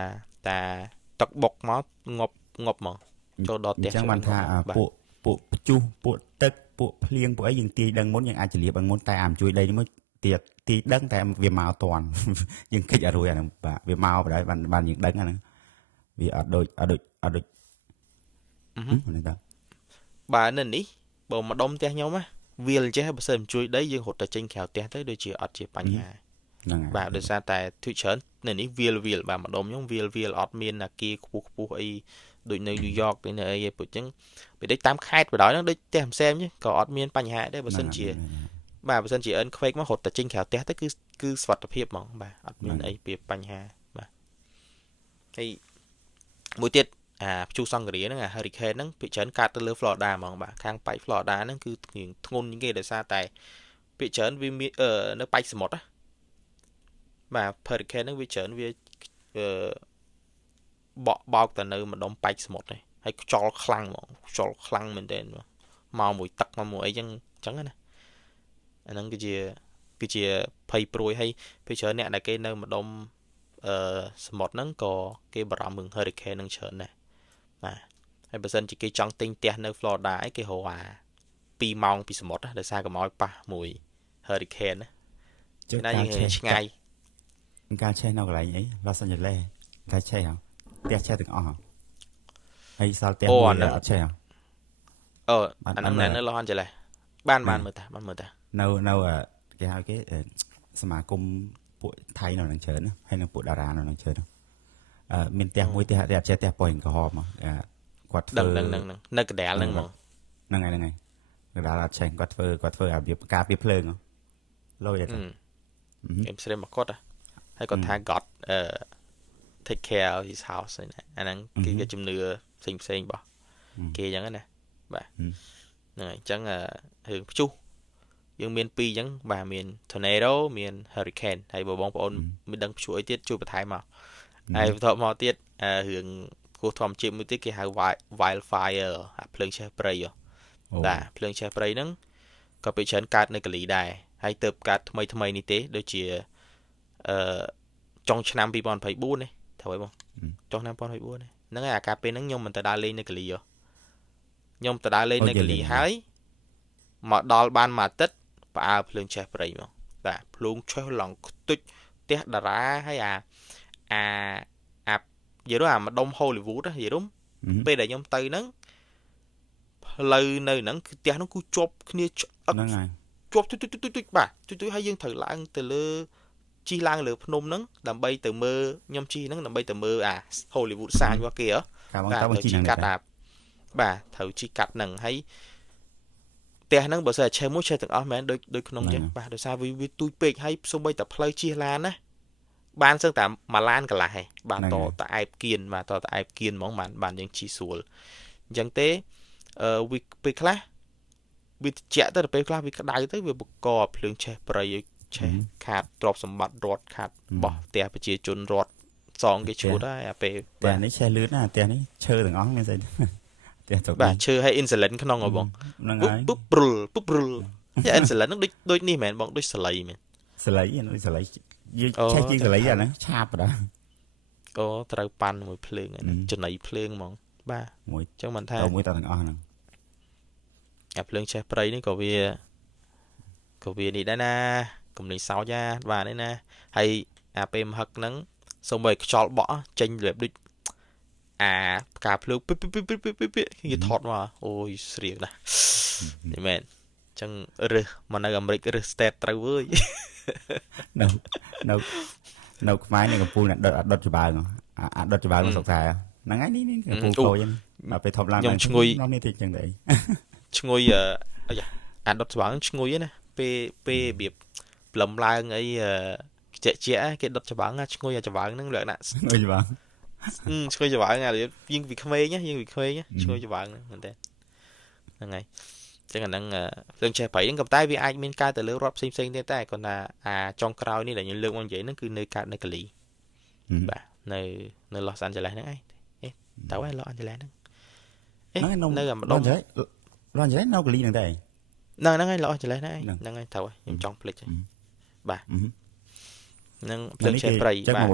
ទឹកបុកមកងប់មកចូលដល់ផ្ទះអញ្ចឹងបានថា ពួកព្យុះពួកទឹកពួកភ្លៀងពួកអីយើងទាយដឹងមុនយើងអាចជលៀបបានមុនតែអាមជួយដីនេះមកទៀតទាយដឹងតែវាមកតាន់ យើងគិតឲ្យរួចអាហ្នឹងបាទវាមកបណ្ដោយបានយើងដឹងអាហ្នឹងវាអត់ដូចនេះតា បាទនៅនេះបើម្ដុំផ្ទះខ្ញុំណាវាលចេះបើសិនជួយដីយើងរត់តែចេញក្រៅផ្ទះទៅដូចជាអត់ជាបញ្ហា ហ្នឹងហើយ បាទដោយសារតែទូច្រើននៅនេះវាលបាទម្ដុំខ្ញុំវាលអត់មានអាគារខ្ពស់អីដូចនៅញូវយ៉កទៅនៅអីឯពុជចឹងពេលដូចតាមខេត្តបណ្ដោយហ្នឹងដូចផ្ទះផ្សេងក៏អត់មានបញ្ហាដែរបើសិនជាបាទបើសិនជាអិនខ្វេកមករត់តែចេញក្រៅផ្ទះទៅគឺសុវត្ថិភាពហ្មងបាទអត់មានអីពីបញ្ហាបាទហើយមួយទៀតអាព្យុះសង្ឃរាហ្នឹងអា hurricane ហ្នឹងពីច្រើនកើតទៅលើ Florida ហ្មងបាទខាងប៉ែក Florida ហ្នឹងគឺធ្ងន់ជាងគេដោយសារតែពីច្រើនវាមាននៅប៉ែកសមុទ្រណាបាទ hurricane ហ្នឹងវាច្រើនវាបោកទៅនៅម្ដុំប៉ែកសមុទ្រហើយខ្យល់ខ្លាំងហ្មងខ្យល់ខ្លាំងមែនទែនមកមួយទឹកមកមួយអីចឹងណាអាហ្នឹងគឺជាភ័យព្រួយហើយពីច្រើនអ្នកដែលគេនៅម្ដុំសមុទ្រហ្នឹងក៏គេបារម្ភនឹង hurricane ហ្នឹងច្រើនដែរបាទហើយបើសិនជាគេចង់ទិញផ្ទះនៅ Florida ឯងគេរកអា2ម៉ោងពីសមុទ្រដោយសារកុំឲ្យប៉ះមួយ hurricane ណាណាយើងឆ្ងាយ ការឆេះនៅកន្លែងអី Los Angeles ការឆេះហ៎ផ្ទះឆេះទាំងអស់ហ៎ហើយសល់ផ្ទះមួយអត់ឆេះហ៎អាហ្នឹងនៅ Los Angeles បានមើលតានៅគេហៅគេសមាគមពួកថៃនៅនឹងច្រើនហើយនឹងពួកតារានៅនឹងច្រើនមានផ្ទះមួយផ្ទះអត់ចេះផ្ទះប៉ោះក្រហមគាត់ធ្វើនឹងនៅកណ្ដាលហ្នឹងហ្មងហ្នឹងហើយកណ្ដាលអត់ឆេះគាត់ធ្វើអាវាការពារភ្លើងលុយអត់គេស្រីមកគាត់ហើយគាត់ថា God take care of his house អាហ្នឹងគេជំនឿផ្សេងរបស់គេអញ្ចឹងណាបាទហ្នឹងហើយអញ្ចឹងរឿងព្យុះយើងមាន2អញ្ចឹងបាទមាន tornado មាន hurricane ហើយបងប្អូនមានដឹងព្យុះអីទៀតជួយបន្ថែមមកហើយបន្តមកទៀតរឿងគ្រោះធម្មជាតិមួយទៀតគេហៅ wildfire អាភ្លើងឆេះព្រៃបាទភ្លើងឆេះព្រៃហ្នឹងក៏ពេលច្រើនកើតនៅកាលីដែរហើយទៅកើតថ្មីនេះទេដូចជាចុងឆ្នាំ2024នេះត្រូវហើយបងចុងឆ្នាំ2024ហ្នឹងហើយអាកាលពេលហ្នឹងខ្ញុំមិនទៅដើរលេងនៅកាលីខ្ញុំទៅដើរលេងនៅកាលីហើយមកដល់បានមួយអាទិត្យផ្អើលភ្លើងឆេះព្រៃមកបាទភ្លើងឆេះឡើងខ្ទេចផ្ទះតារាហើយអានិយាយទៅអាម្ដុំ Hollywood និយាយទៅពេលដែលខ្ញុំទៅហ្នឹងផ្លូវនៅហ្នឹងគឺផ្ទះហ្នឹងគឺជាប់គ្នាហ្នឹងហើយជាប់ទុយបាទទុយហើយយើងត្រូវឡើងទៅលើជិះឡើងលើភ្នំហ្នឹងដើម្បីទៅមើលខ្ញុំជិះហ្នឹងដើម្បីទៅមើលអា Hollywood សាញរបស់គេបាទទៅជិះកាត់បាទត្រូវជិះកាត់ហ្នឹងហើយផ្ទះហ្នឹងបើសិនឆេះមួយឆេះទាំងអស់មែនដូចក្នុងចឹងបាទដោយសារវាទូចពេកហើយសូម្បីតែផ្លូវជិះឡានណាបានសឹងតែមួយឡានកន្លះហេបាទតតែអែបគៀនបាទតតែអែបគៀនហ្មងបានយើងជិះស្រួលអញ្ចឹងទេវាពេលខ្លះវាត្រជាក់ទៅពេលខ្លះវាក្តៅទៅវាបង្កភ្លើងឆេះព្រៃឆេះខាតទ្រព្យសម្បត្តិរត់ខាតបោះផ្ទះប្រជាជនរត់សងគេឈួតហើយអាពេលផ្ទះនេះឆេះលឿនណាផ្ទះនេះឈើទាំងអស់មានស្អីផ្ទះទៅបាទឈើឲ្យ insulin ក្នុងហ៎បងហ្នឹងហើយពុបព្រុលយ៉ា insulin ហ្នឹងដូចនេះមែនបងដូចសលៃមែនសលៃហ្នឹងសលៃយើងឆេះជាងសលៃអាហ្នឹងឆាបបណ្ដាត្រូវប៉ាន់មួយភ្លើងចំណៃភ្លើងហ្មងបាទមួយអញ្ចឹងមិនថាមួយតទាំងអស់ហ្នឹងអាភ្លើងឆេះព្រៃនេះក៏វានេះដែរណាកំលេងសោចបាទនេះណាហើយអាពេលមហឹកហ្នឹងសូម្បីខ្យល់បក់ចេញរបៀបដូចអាផ្កាភ្លើងពីគេថតមកអូយស្រៀងណាស់នេះមែនអញ្ចឹងរើសមកនៅអាមេរិករើស state ត្រូវអើយនៅខ្មែរនេះកំពូលអ្នកដុតច្បើងដុតច្បើងសុកតែហ្នឹងហើយនេះកំពូលខូចដល់ពេលធប់ឡើងខ្ញុំឈ្ងុយនេះតិចចឹងដែរឈ្ងុយអាយ៉ាអាដុតច្បើងឈ្ងុយណាពេលរបៀបផ្លឹមឡើងអីជាគេដុតច្បើងឈ្ងុយអាច្បើងហ្នឹងលក្ខណៈឈ្ងុយច្បើងឈ្ងុយច្បើងអាយើងពីក្មេងឈ្ងុយច្បើងហ្នឹងមែនទេហ្នឹងហើយចឹងអាហ្នឹងរឿងចេះប្រៃហ្នឹងក៏តែវាអាចមានការទៅលើរដ្ឋផ្សេងទៀតដែរគាត់ថាអាចុងក្រោយនេះដែលខ្ញុំលើកមកនិយាយហ្នឹងគឺនៅកើតនៅកាលីបាទនៅ Los Angeles ហ្នឹងឯងទៅហើយ Los Angeles ហ្នឹងនៅម្ដុំLos Angeles នៅកាលីហ្នឹងដែរហ្នឹងហើយ Los Angeles ហ្នឹងហើយទៅហើយខ្ញុំចង់ភ្លេចហើយបាទហ្នឹងភ្លើងចេះប្រៃបាទ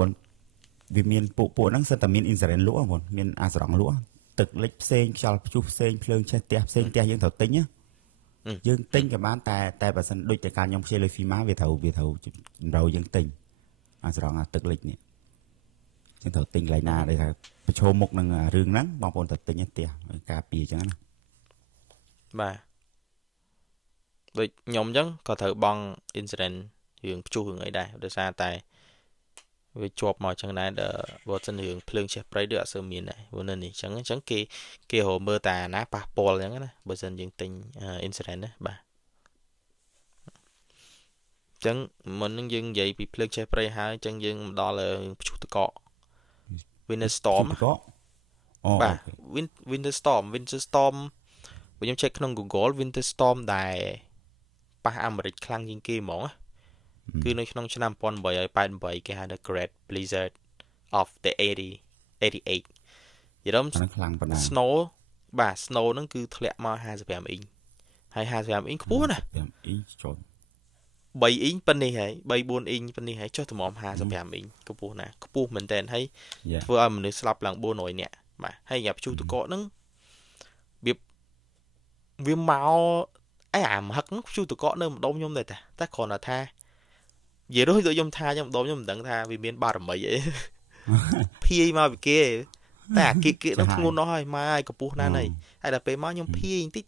វាមានពួកហ្នឹងសិតតែមាន insurance លក់បងមានអាស្រង់លក់ ទឹកលិចផ្សេងខ្យល់ព្យុះផ្សេងភ្លើងឆេះផ្ទះផ្សេងផ្ទះយើងត្រូវទិញណាយើងទិញក៏បានតែបើសិនដូចតែការខ្ញុំព្យាលើ FEMA វាត្រូវចម្រៅយើងទិញអាស្រង់អាទឹកលិចនេះយើងត្រូវទិញកន្លែងណាដែលថាប្រឈមមុខនឹងរឿងហ្នឹងបងប្អូនត្រូវទិញផ្ទះការពារអញ្ចឹងណា បាទដូចខ្ញុំអញ្ចឹងក៏ត្រូវបង់ insurance រឿងព្យុះរឿងអីដែរដោយសារតែវាជាប់មកអញ្ចឹងដែរបើសិនរឿងភ្លើងឆេះព្រៃដូចអត់សូវមានដែរព្រោះនៅនេះអញ្ចឹងគេរកមើលតាណាប៉ះពាល់អញ្ចឹងណាបើសិនយើងទិញ insurance ណាបាទអញ្ចឹងមុននឹងយើងនិយាយពីភ្លើងឆេះព្រៃហើយអញ្ចឹងយើងមកដល់ព្យុះទឹកកក winter storm អូ បាទ winter storm បើខ្ញុំ check ក្នុង Google winter storm ដែលប៉ះអាមេរិកខ្លាំងជាងគេហ្មងគឺនៅក្នុងឆ្នាំ1888គេហៅថា Great Blizzard of the 88 យល់ម ខ្លាំងប៉ុណ្ណា snow បាទ snow ហ្នឹងគឺធ្លាក់មក55អ៊ីងហើយ55អ៊ីងខ្ពស់ណាស់ 55អ៊ីងចូល 3អ៊ីងប៉ុណ្នេះហើយ3 4អ៊ីងប៉ុណ្នេះហើយចុះតម្រាំ55អ៊ីងខ្ពស់ណាស់ខ្ពស់មែនតើហើយធ្វើឲ្យមនុស្សស្លាប់ឡើង400នាក់បាទហើយយ៉ាព្យុះទឹកកកហ្នឹងវាមកអាមហឹកព្យុះទឹកកកនៅម្ដុំខ្ញុំដែរតែគ្រាន់តែថានិយាយដូចខ្ញុំថាខ្ញុំម្ដុំខ្ញុំមិនដឹងថាវាមានបារមីអីភាយមកពីគេតែអាគេនឹងធ្ងន់ណាស់ហើយម៉ាយកម្ពស់ណាស់ហើយដល់ពេលមកខ្ញុំភាយតិច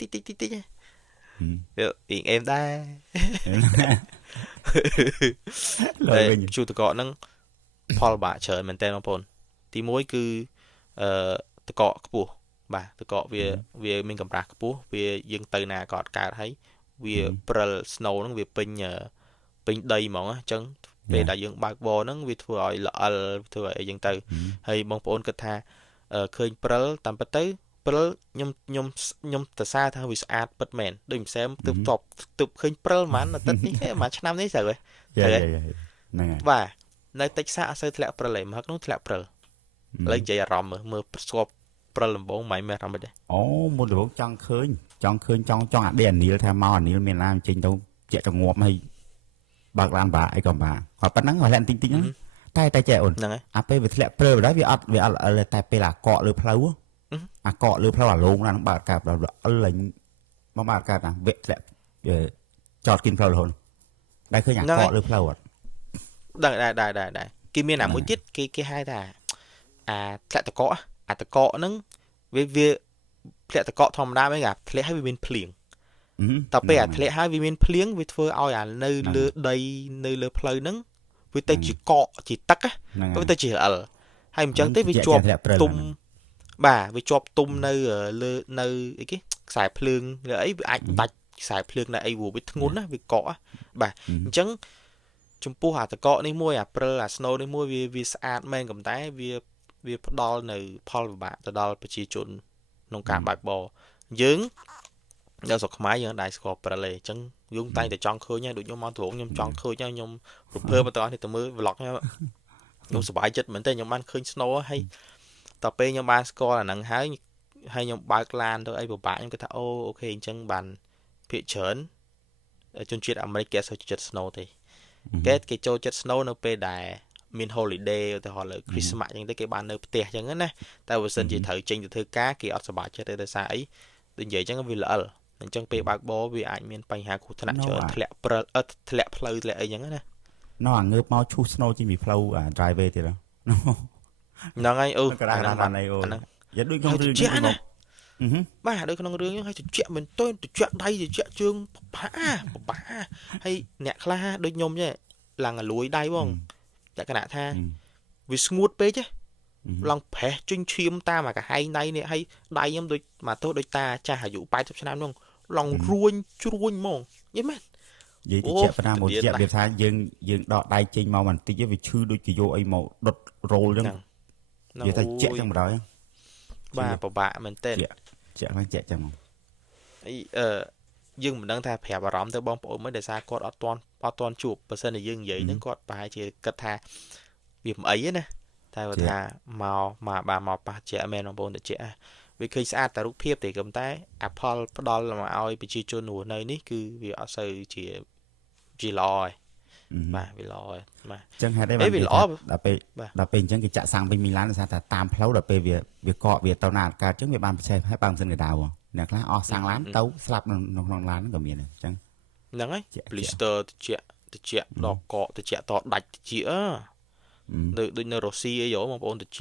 វាអេមដែរលើវិញព្យុះទឹកកកហ្នឹងផលបាក់ច្រើនមែនតើបងប្អូនទី1គឺទឹកកកខ្ពស់បាទទឹកកកវាមានកម្រាស់ខ្ពស់វាយើងទៅណាក៏អត់កើតហើយវាព្រិល snow ហ្នឹងវាពេញដីហ្មងអញ្ចឹងពេលដែលយើងបើកវហ្នឹងវាធ្វើឲ្យល្អិលធ្វើឲ្យអីចឹងទៅហើយបងប្អូនគិតថាឃើញព្រិលតាមពិតទៅព្រិលខ្ញុំទៅសារថាវាស្អាតពិតមែនដូចមិនសែមទើបឃើញព្រិលហ្មងអាទិត្យនេះមួយឆ្នាំនេះស្រូវហ្នឹងហើយបាទនៅតិចសាអត់សូវធ្លាក់ព្រិលឯងមកនោះធ្លាក់ព្រិលឥឡូវនិយាយអារម្មណ៍មើលស្គាល់ព្រិលដំបងមិនមែនអារម្មណ៍ទេអូមុនដំបងចង់ឃើញចង់អាដេអានីលថាមកអានីលមានឡានចេញទៅជាក់ចងប់ហើយបើកឡានបាក់អីក៏បាក់គាត់ប៉ុណ្ណឹងគាត់លាក់តិចហ្នឹងតែចេះអូនហ្នឹងហើយអាពេលវាធ្លាក់ព្រើបណ្ដោយវាអត់តែពេលអាកកលើផ្លូវអាកកលើផ្លូវអាលងណានឹងបើកកើតដល់អិលលេងមកបើកកើតណាវាធ្លាក់ចតគិនផ្លូវរហូតដែលឃើញអាកកលើផ្លូវអត់ដែរគេមានអាមួយទៀតគេហៅថាអាធ្លាក់តកអាតកហ្នឹងវាធ្លាក់តកធម្មតាហ្នឹងអាធ្លាក់ហើយវាមានភ្លៀងតែពេលអាធ្លាក់ហើយវាមានភ្លៀងវាធ្វើឲ្យអានៅលើដីនៅលើផ្លូវហ្នឹងវាទៅជាកកជាទឹកវាទៅជាល្អិលហើយអញ្ចឹងទេវាជាប់ទុំបាទវាជាប់ទុំនៅលើនៅអីគេខ្សែភ្លើងឬអីវាអាចដាច់ខ្សែភ្លើងនៅអីវាធ្ងន់ណាវាកកបាទអញ្ចឹងចំពោះអាតកនេះមួយអាព្រិលអា snow នេះមួយវាស្អាតមែនក៏តែវាផ្ដល់នៅផលវិបាកទៅដល់ប្រជាជនក្នុងការបើកបរយើងដល់ស្រុកខ្មែរយើងដែរស្គាល់ព្រិលទេអញ្ចឹងយើងតែងតែចង់ឃើញហើយដូចខ្ញុំមកត្រង់ខ្ញុំចង់ឃើញហើយខ្ញុំរំភើបបន្តនេះទៅមើល vlog ខ្ញុំសប្បាយចិត្តមែនទេខ្ញុំបានឃើញ snow ហើយតទៅពេលខ្ញុំបានស្គាល់អាហ្នឹងហើយខ្ញុំបើកឡានទៅអីពិបាកខ្ញុំគិតថាអូខេអញ្ចឹងបានភាគច្រើនជនជាតិអាមេរិកគេចូលចិត្ត snow ទេគេចូលចិត្ត snow នៅពេលដែលមាន holiday ឧទាហរណ៍លើ Christmas អញ្ចឹងទៅគេបាននៅផ្ទះអញ្ចឹងណាតែបើសិនជាត្រូវចេញទៅធ្វើការគេអត់សប្បាយចិត្តទេដោយសារអីដូចនិយាយអញ្ចឹងវាល្អិលអញ្ចឹងពេលបើកបរវាអាចមានបញ្ហាគ្រោះថ្នាក់ច្រើនធ្លាក់ព្រិលធ្លាក់ផ្លូវធ្លាក់អីអញ្ចឹងណាអាងើបមកឈូស snow ចេញពីផ្លូវ driveway ទៀតហ្នឹងហើយអូហ្នឹងបានអីអូយ៉ាដូចក្នុងរឿងហ្នឹងបាទដូចក្នុងរឿងហ្នឹងហើយត្រជាក់មែនទែនត្រជាក់ដៃត្រជាក់ជើងពិបាកហើយអ្នកខ្លះដូចខ្ញុំចេះឡើងឲ្យលួយដៃបងតែគណៈថាវាស្ងួតពេកទេឡើងប្រេះជិញឈាមតាមអាកាហែងដៃនេះហើយដៃខ្ញុំដូចមកទោះដូចតាចាស់អាយុ80ឆ្នាំហ្នឹងឡងរួញជ្រួញហ្មងយល់មែននិយាយតិចប៉ុណ្ណាមកជាវាថាយើងដកដៃចេញមកបន្តិចវាឈឺដូចជាយកអីមកដុតរោលអញ្ចឹងវាថាជាក់ចឹងបណ្ដោយបាទពិបាកមែនតើជាក់ហ្នឹងជាក់ចឹងអីយើងមិនដឹងថាប្រាប់អារម្មណ៍ទៅបងប្អូនមើលដោយសារគាត់អត់ទាន់ជួបបើសិនជាយើងនិយាយហ្នឹងគាត់ប្រហែលជាគិតថាវាមិនអីទេណាតែគាត់ថាមកប៉ះជាក់មែនបងប្អូនទៅជាក់វាឃើញស្អាតតែរូបភាពទេក៏តែអាផលផ្ដល់មកឲ្យប្រជាជនរស់នៅនេះគឺវាអត់សូវជាល្អទេ បាទវាល្អហើយបាទ ចឹងហេតុអី អេ បាន វា គេ ល្អ ថា បាទ ដល់ពេលអញ្ចឹងគេចាក់សាំងពេញមីឡានដោយសារតែតាមផ្លូវដល់ពេលវាកកវាទៅណាកើតចឹងវាបានប្រឆេះហើយបើមិនសិនកដៅអ្នកខ្លះអស់សាំងឡានទៅស្លាប់នៅក្នុងឡានហ្នឹងក៏មានដែរអញ្ចឹង ហ្នឹងហើយ ជាក់ blister តិចដល់កកតិចតដាច់តិចដូចនៅរុស្ស៊ីអីហ៎បងប្អូនតិច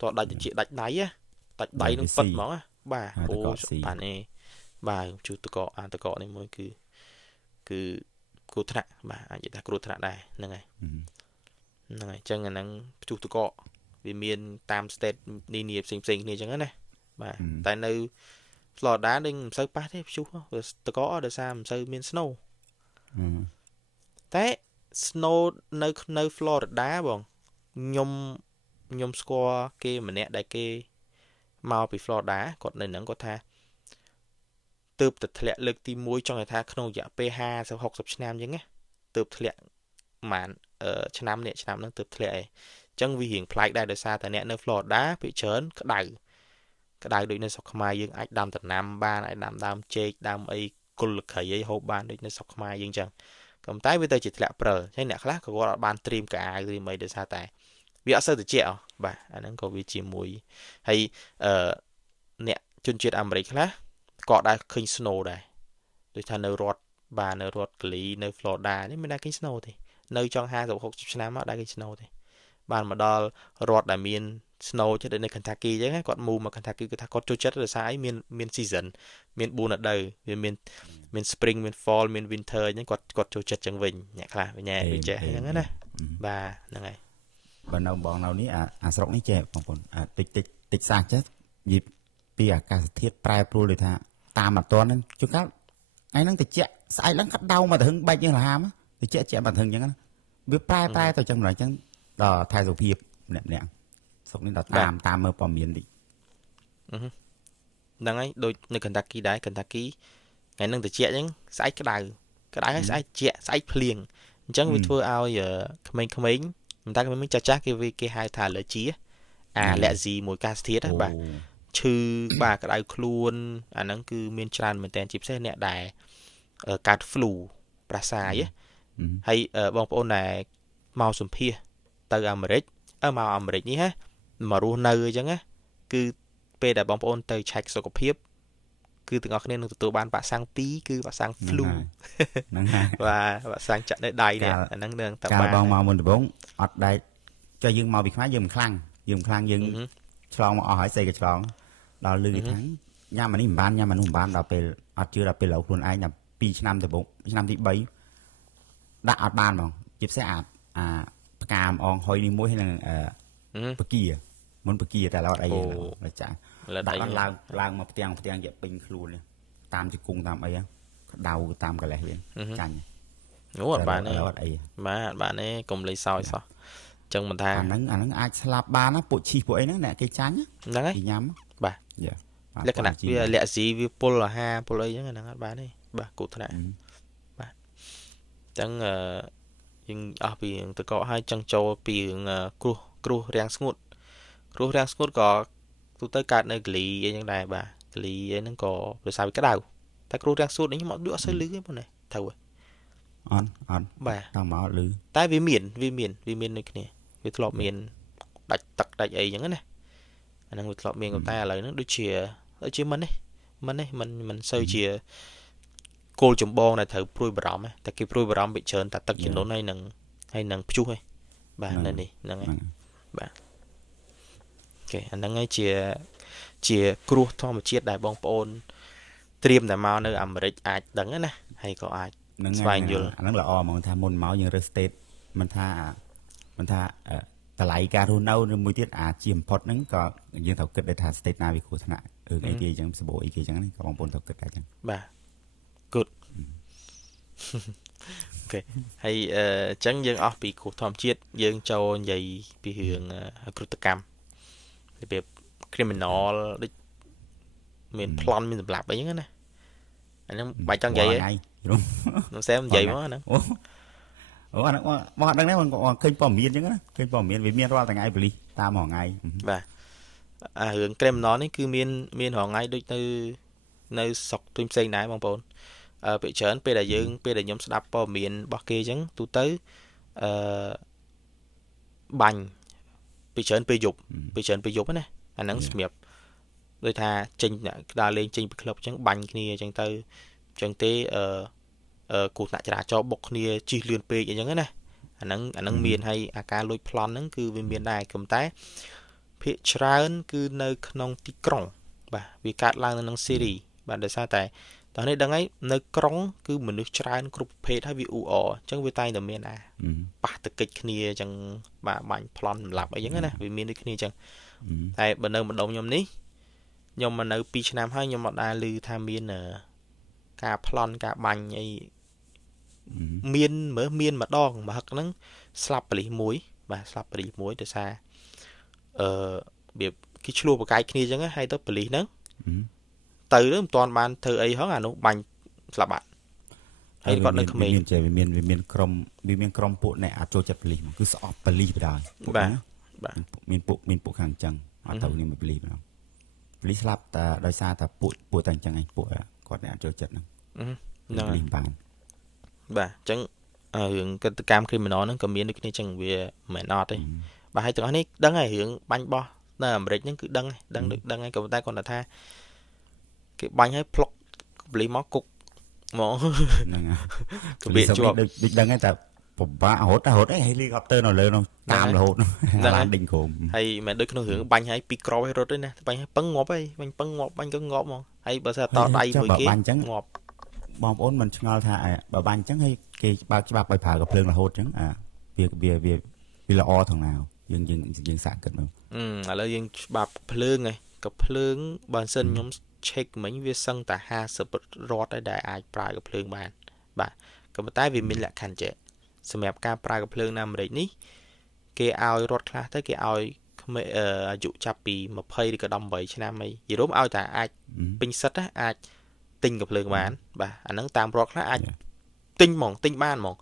តដាច់តិចដាច់ដៃដាច់ដៃនឹងប៉ិតហ្មងបាទអូបានអេបាទជួតកកអាតកកនេះមួយគឺគ្រោះថ្នាក់បាទអាចនិយាយថាគ្រោះថ្នាក់ដែរហ្នឹងហើយហ្នឹងហើយអញ្ចឹងអាហ្នឹងព្យុះតកកវាមានតាម state នានាផ្សេងគ្នាអញ្ចឹងណាបាទតែនៅ Florida នឹងមិនសូវប៉ះទេព្យុះតកកដោយសារមិនសូវមាន snow តែ snow នៅ Florida បងខ្ញុំស្គាល់គេម្នាក់ដែលគេមកពី Florida គាត់នៅហ្នឹងគាត់ថាទើបតែធ្លាក់លើកទី1ចង់ថាក្នុងរយៈពេល50 60ឆ្នាំអញ្ចឹងណាទើបធ្លាក់ប្រហែលឆ្នាំហ្នឹងទើបធ្លាក់ឯងអញ្ចឹងវារៀងប្លែកដែរដោយសារតែអ្នកនៅ Florida ភាគច្រើនក្តៅដូចនៅស្រុកខ្មែរយើងអាចដាំដំណាំបានអាចដាំដើមចេកដើមអីគល់ក្រីអីហូបបានដូចនៅស្រុកខ្មែរយើងអញ្ចឹងក៏តែវាទៅជាធ្លាក់ព្រិលហើយអ្នកខ្លះក៏គាត់អត់បានត្រៀមកៅអៅឬមិនដោយសារតែវាអត់សូវត្រជាក់បាទអាហ្នឹងក៏វាជាមួយហើយអ្នកជនជាតិអាមេរិកខ្លះក៏ដែរឃើញ snow ដែរដូចថានៅរដ្ឋកាលីនៅ Florida នេះមិនដែរឃើញ snow ទេនៅចង់50 60ឆ្នាំមកដែរឃើញ snow ទេបានមកដល់រដ្ឋដែលមាន snow ចេះដូចនៅ Kentucky អញ្ចឹងគាត់ move មក Kentucky គឺថាគាត់ចូលចិត្តដោយសារអីមាន season មាន4រដូវវាមាន spring មាន fall មាន winter អញ្ចឹងគាត់ចូលចិត្តចឹងវិញអ្នកខ្លះវាចេះអញ្ចឹងណាបាទហ្នឹងហើយ បើនៅបងនៅនេះអាស្រុកនេះចេះបងប្អូនតិចសាសចេះនិយាយពីអាកាសធាតុប្រែប្រួលដូចថាតាមអត់ទាន់ជួនកាលថ្ងៃហ្នឹងតិចស្អែកឡើងកាត់ដៅមកទៅហឹងបែកយើងលហាមតិចមកទៅហឹងអញ្ចឹងវាប្រែទៅអញ្ចឹងម្ល៉េះអញ្ចឹងដល់ថែសុខភាពម្នាក់ស្រុកនេះដល់តាមមើលព័ត៌មានតិចហ្នឹងហើយដូចនៅ Kentucky ដែរ Kentucky ថ្ងៃហ្នឹងតិចអញ្ចឹងស្អែកក្តៅហើយស្អែកត្រជាក់ស្អែកភ្លៀងអញ្ចឹងវាធ្វើឲ្យក្មេងៗមិនតែក្មេងៗចាស់គេហៅថា allergy allergy មួយកាសធាតុបាទឈឺបាទក្តៅខ្លួនអាហ្នឹងគឺមានច្រើនមែនតើជាពិសេសអ្នកដែលកើត flu ប្រាសាយហើយបងប្អូនដែលមកសម្ភាសទៅអាមេរិកមកអាមេរិកនេះមករស់នៅអញ្ចឹងគឺពេលដែលបងប្អូនទៅ check សុខភាពគឺទាំងអស់គ្នានឹងទទួលបានវ៉ាក់សាំង2គឺវ៉ាក់សាំង flu ហ្នឹងហើយបាទវ៉ាក់សាំងចាក់នៅដៃនេះអាហ្នឹងនឹងតើបានបងមកមុនដំបូងអត់ដែរចុះយើងមកពីខ្មែរយើងមិនខ្លាំងយើងឆ្លងមកអស់ហើយស្អីក៏ឆ្លងដល់លឺគេថាញ៉ាំអានេះមិនបានញ៉ាំអានោះមិនបានដល់ពេលអត់ជឿដល់ពេលលោកខ្លួនឯងដល់2ឆ្នាំដំបូងឆ្នាំទី3ដាក់អត់បានហ្មងជាពិសេសអាផ្កាមអងហុយនេះមួយហើយនឹងបកាមុនបកាតែឡោតអីចាដាក់ឡើងមកផ្ទាំងយកពេញខ្លួនតាមជង្គង់តាមអីក្តៅតាមកលេសវាចាញ់អូអត់បានទេបាទបានទេកុំលេសោយសោះចឹងមិនថាអាហ្នឹងអាចស្លាប់បានណាពួកឈីសពួកអីហ្នឹងអ្នកគេចាញ់ហ្នឹងហើយញ៉ាំបាទលក្ខណៈវាលាក់ស៊ីវាពុលអាហារពុលអីហ្នឹងអាហ្នឹងអត់បានទេបាទគូថ្នាក់បាទចឹងយើងអស់ពីតកកហើយចឹងចូលពីគ្រោះរាំងស្ងួតក៏ទូទៅកើតនៅក្លីអីហ្នឹងដែរបាទក្លីអីហ្នឹងក៏ដោយសារវាក្តៅតែគ្រោះរាំងស្ងួតនេះខ្ញុំអត់សូវលឺទេបងណាត្រូវអត់បាទតាមមកលឺតែវាមានដូចគ្នាវាធ្លាប់មានដាច់ទឹកដាច់អីចឹងណាអាហ្នឹងវាធ្លាប់មានតែឥឡូវហ្នឹងដូចជាមិនសូវជាគោលចម្បងដែលត្រូវព្រួយបារម្ភតែគេព្រួយបារម្ភពីច្រើនតែទឹកជំនន់ហើយនឹងព្យុះឯងបាទនៅនេះហ្នឹងហើយបាទអូខេអាហ្នឹងហើយជាគ្រោះធម្មជាតិដែលបងប្អូនត្រៀមតែមកនៅអាមេរិកអាចដឹងណាហើយក៏អាចស្វែងយល់អាហ្នឹងល្អហ្មងថាមុនមកយើងរើស state មិនថាតម្លៃការរស់នៅឬមួយទៀតជា import ហ្នឹងក៏យើងត្រូវគិតដែរថា state ណាវាគ្រោះថ្នាក់អីគេអញ្ចឹងសបោអីគេអញ្ចឹងក៏បងប្អូនត្រូវគិតដែរអញ្ចឹងបាទ good អូខេហើយអញ្ចឹងយើងអស់ពីគ្រោះធម្មជាតិយើងចូលនិយាយពីរឿងគ្រោះកម្មរបៀប criminal ដូចមានប្លន់មានសម្លាប់អីហ្នឹងណាអាហ្នឹងបាច់ចង់និយាយហ្នឹងសែមនិយាយមកហ្នឹងអាហ្នឹងមកអត់ដឹងទេបងឃើញព័ត៌មានអញ្ចឹងណាឃើញព័ត៌មានវាមានរាល់ថ្ងៃប៉ូលីសតាមរាល់ថ្ងៃបាទរឿង criminal នេះគឺមានរាល់ថ្ងៃដូចនៅស្រុកផ្សេងដែរបងប្អូន bị chớn bây là dương bây là nhóm đáp bỏ miền bắc kia chẳng tu tới bành bị chớn bị dục này anh nắng miệp đôi thà trình đa lên trình bị club chẳng bành kia chẳng tới chẳng tế cụt nãy trả cho bọc kia chi lươn pe vậy chẳng này anh nắng miền hay ca lôi plan nắng cứ về miền đài cầm tay phía trán cứ nơi non tí còng bà vì cát lang nắng series bạn để sao tạiตอนนี้ดังไงในกรงคือเหมือนนึกชายนกรุ๊ปเพศให้วิวอ๋อจังวิตัยเดเมียนปะตะกิดขณีจังบะบันพลอนหลับอะไรอย่างเงี้ยนะวิมีนึกขณีจังแต่บันเดิมบันดงยมนี้ยมมันในปีชนามให้ยมมันได้ลือทามีนกาพลอนกาบันไอเมียนเหมือนเมียนมาดองมาหักนั้นสลับปลีมุ้ยมาสลับปลีมุ้ยแต่ซาแบบคิดชัวร์ปากไก่ขณีจังให้ตัวปลีนั้นtừ đó toàn ban thơ ấy hóng à nó bành là bạn hay còn được mình miền trời miền krom bộ này à trôi chặt lì cứ sọp lì vào đời miền bộ hàng chân à tàu này một lì vào lì slap ta đôi xa ta bộ tàng chân anh bộ còn này trôi chặt nó lì bàn bà chẳng hướng cái cam khi mà nó có miền được này chẳng về mẹ nọt đấy bà hay tưởng này đăng này hướng bánh bo là mà những cứ đăng được đăng ngay cầm tay còn là tha cái bánh hay plok lấy máu cục mỏ cái bị chuột đăng cái tập bà hốt ấy helicopter nào lên không tam là hốt là đình khủng hay mà đôi khi nó hưởng bánh hay picro hay rồi đấy nè bánh hay bắn ngọt ấy bánh có ngọt mà hay bữa sau to đầy 10 kg ngọt bom ốn mình ngon thà bà bánh trắng hay cái bao bài phá gặp lương là hốt trắng việc là o thằng nào dừng sạc cận không là dừng bạc lương này gặp lương bàn sân nhóm check mấy việc sân tại ha sập rótได้อาจปลายกับเพลิงบานบ่าก็มาใต้วิมิละคันเจสมัยการปลายกับเพลิงนำอะไรนี้เกี่ยเอารถคลาถ้าเกี่ยเอาไม่อายุจับปีมาเพย์ก็ดำใบชนะไม่ยิ่งรู้เอาแต่อาจเป็นสัตว์อาจติงกับเพลิงบานบ่าอันนั้นตามรถคลาอาจติงมองติงบ้านมอง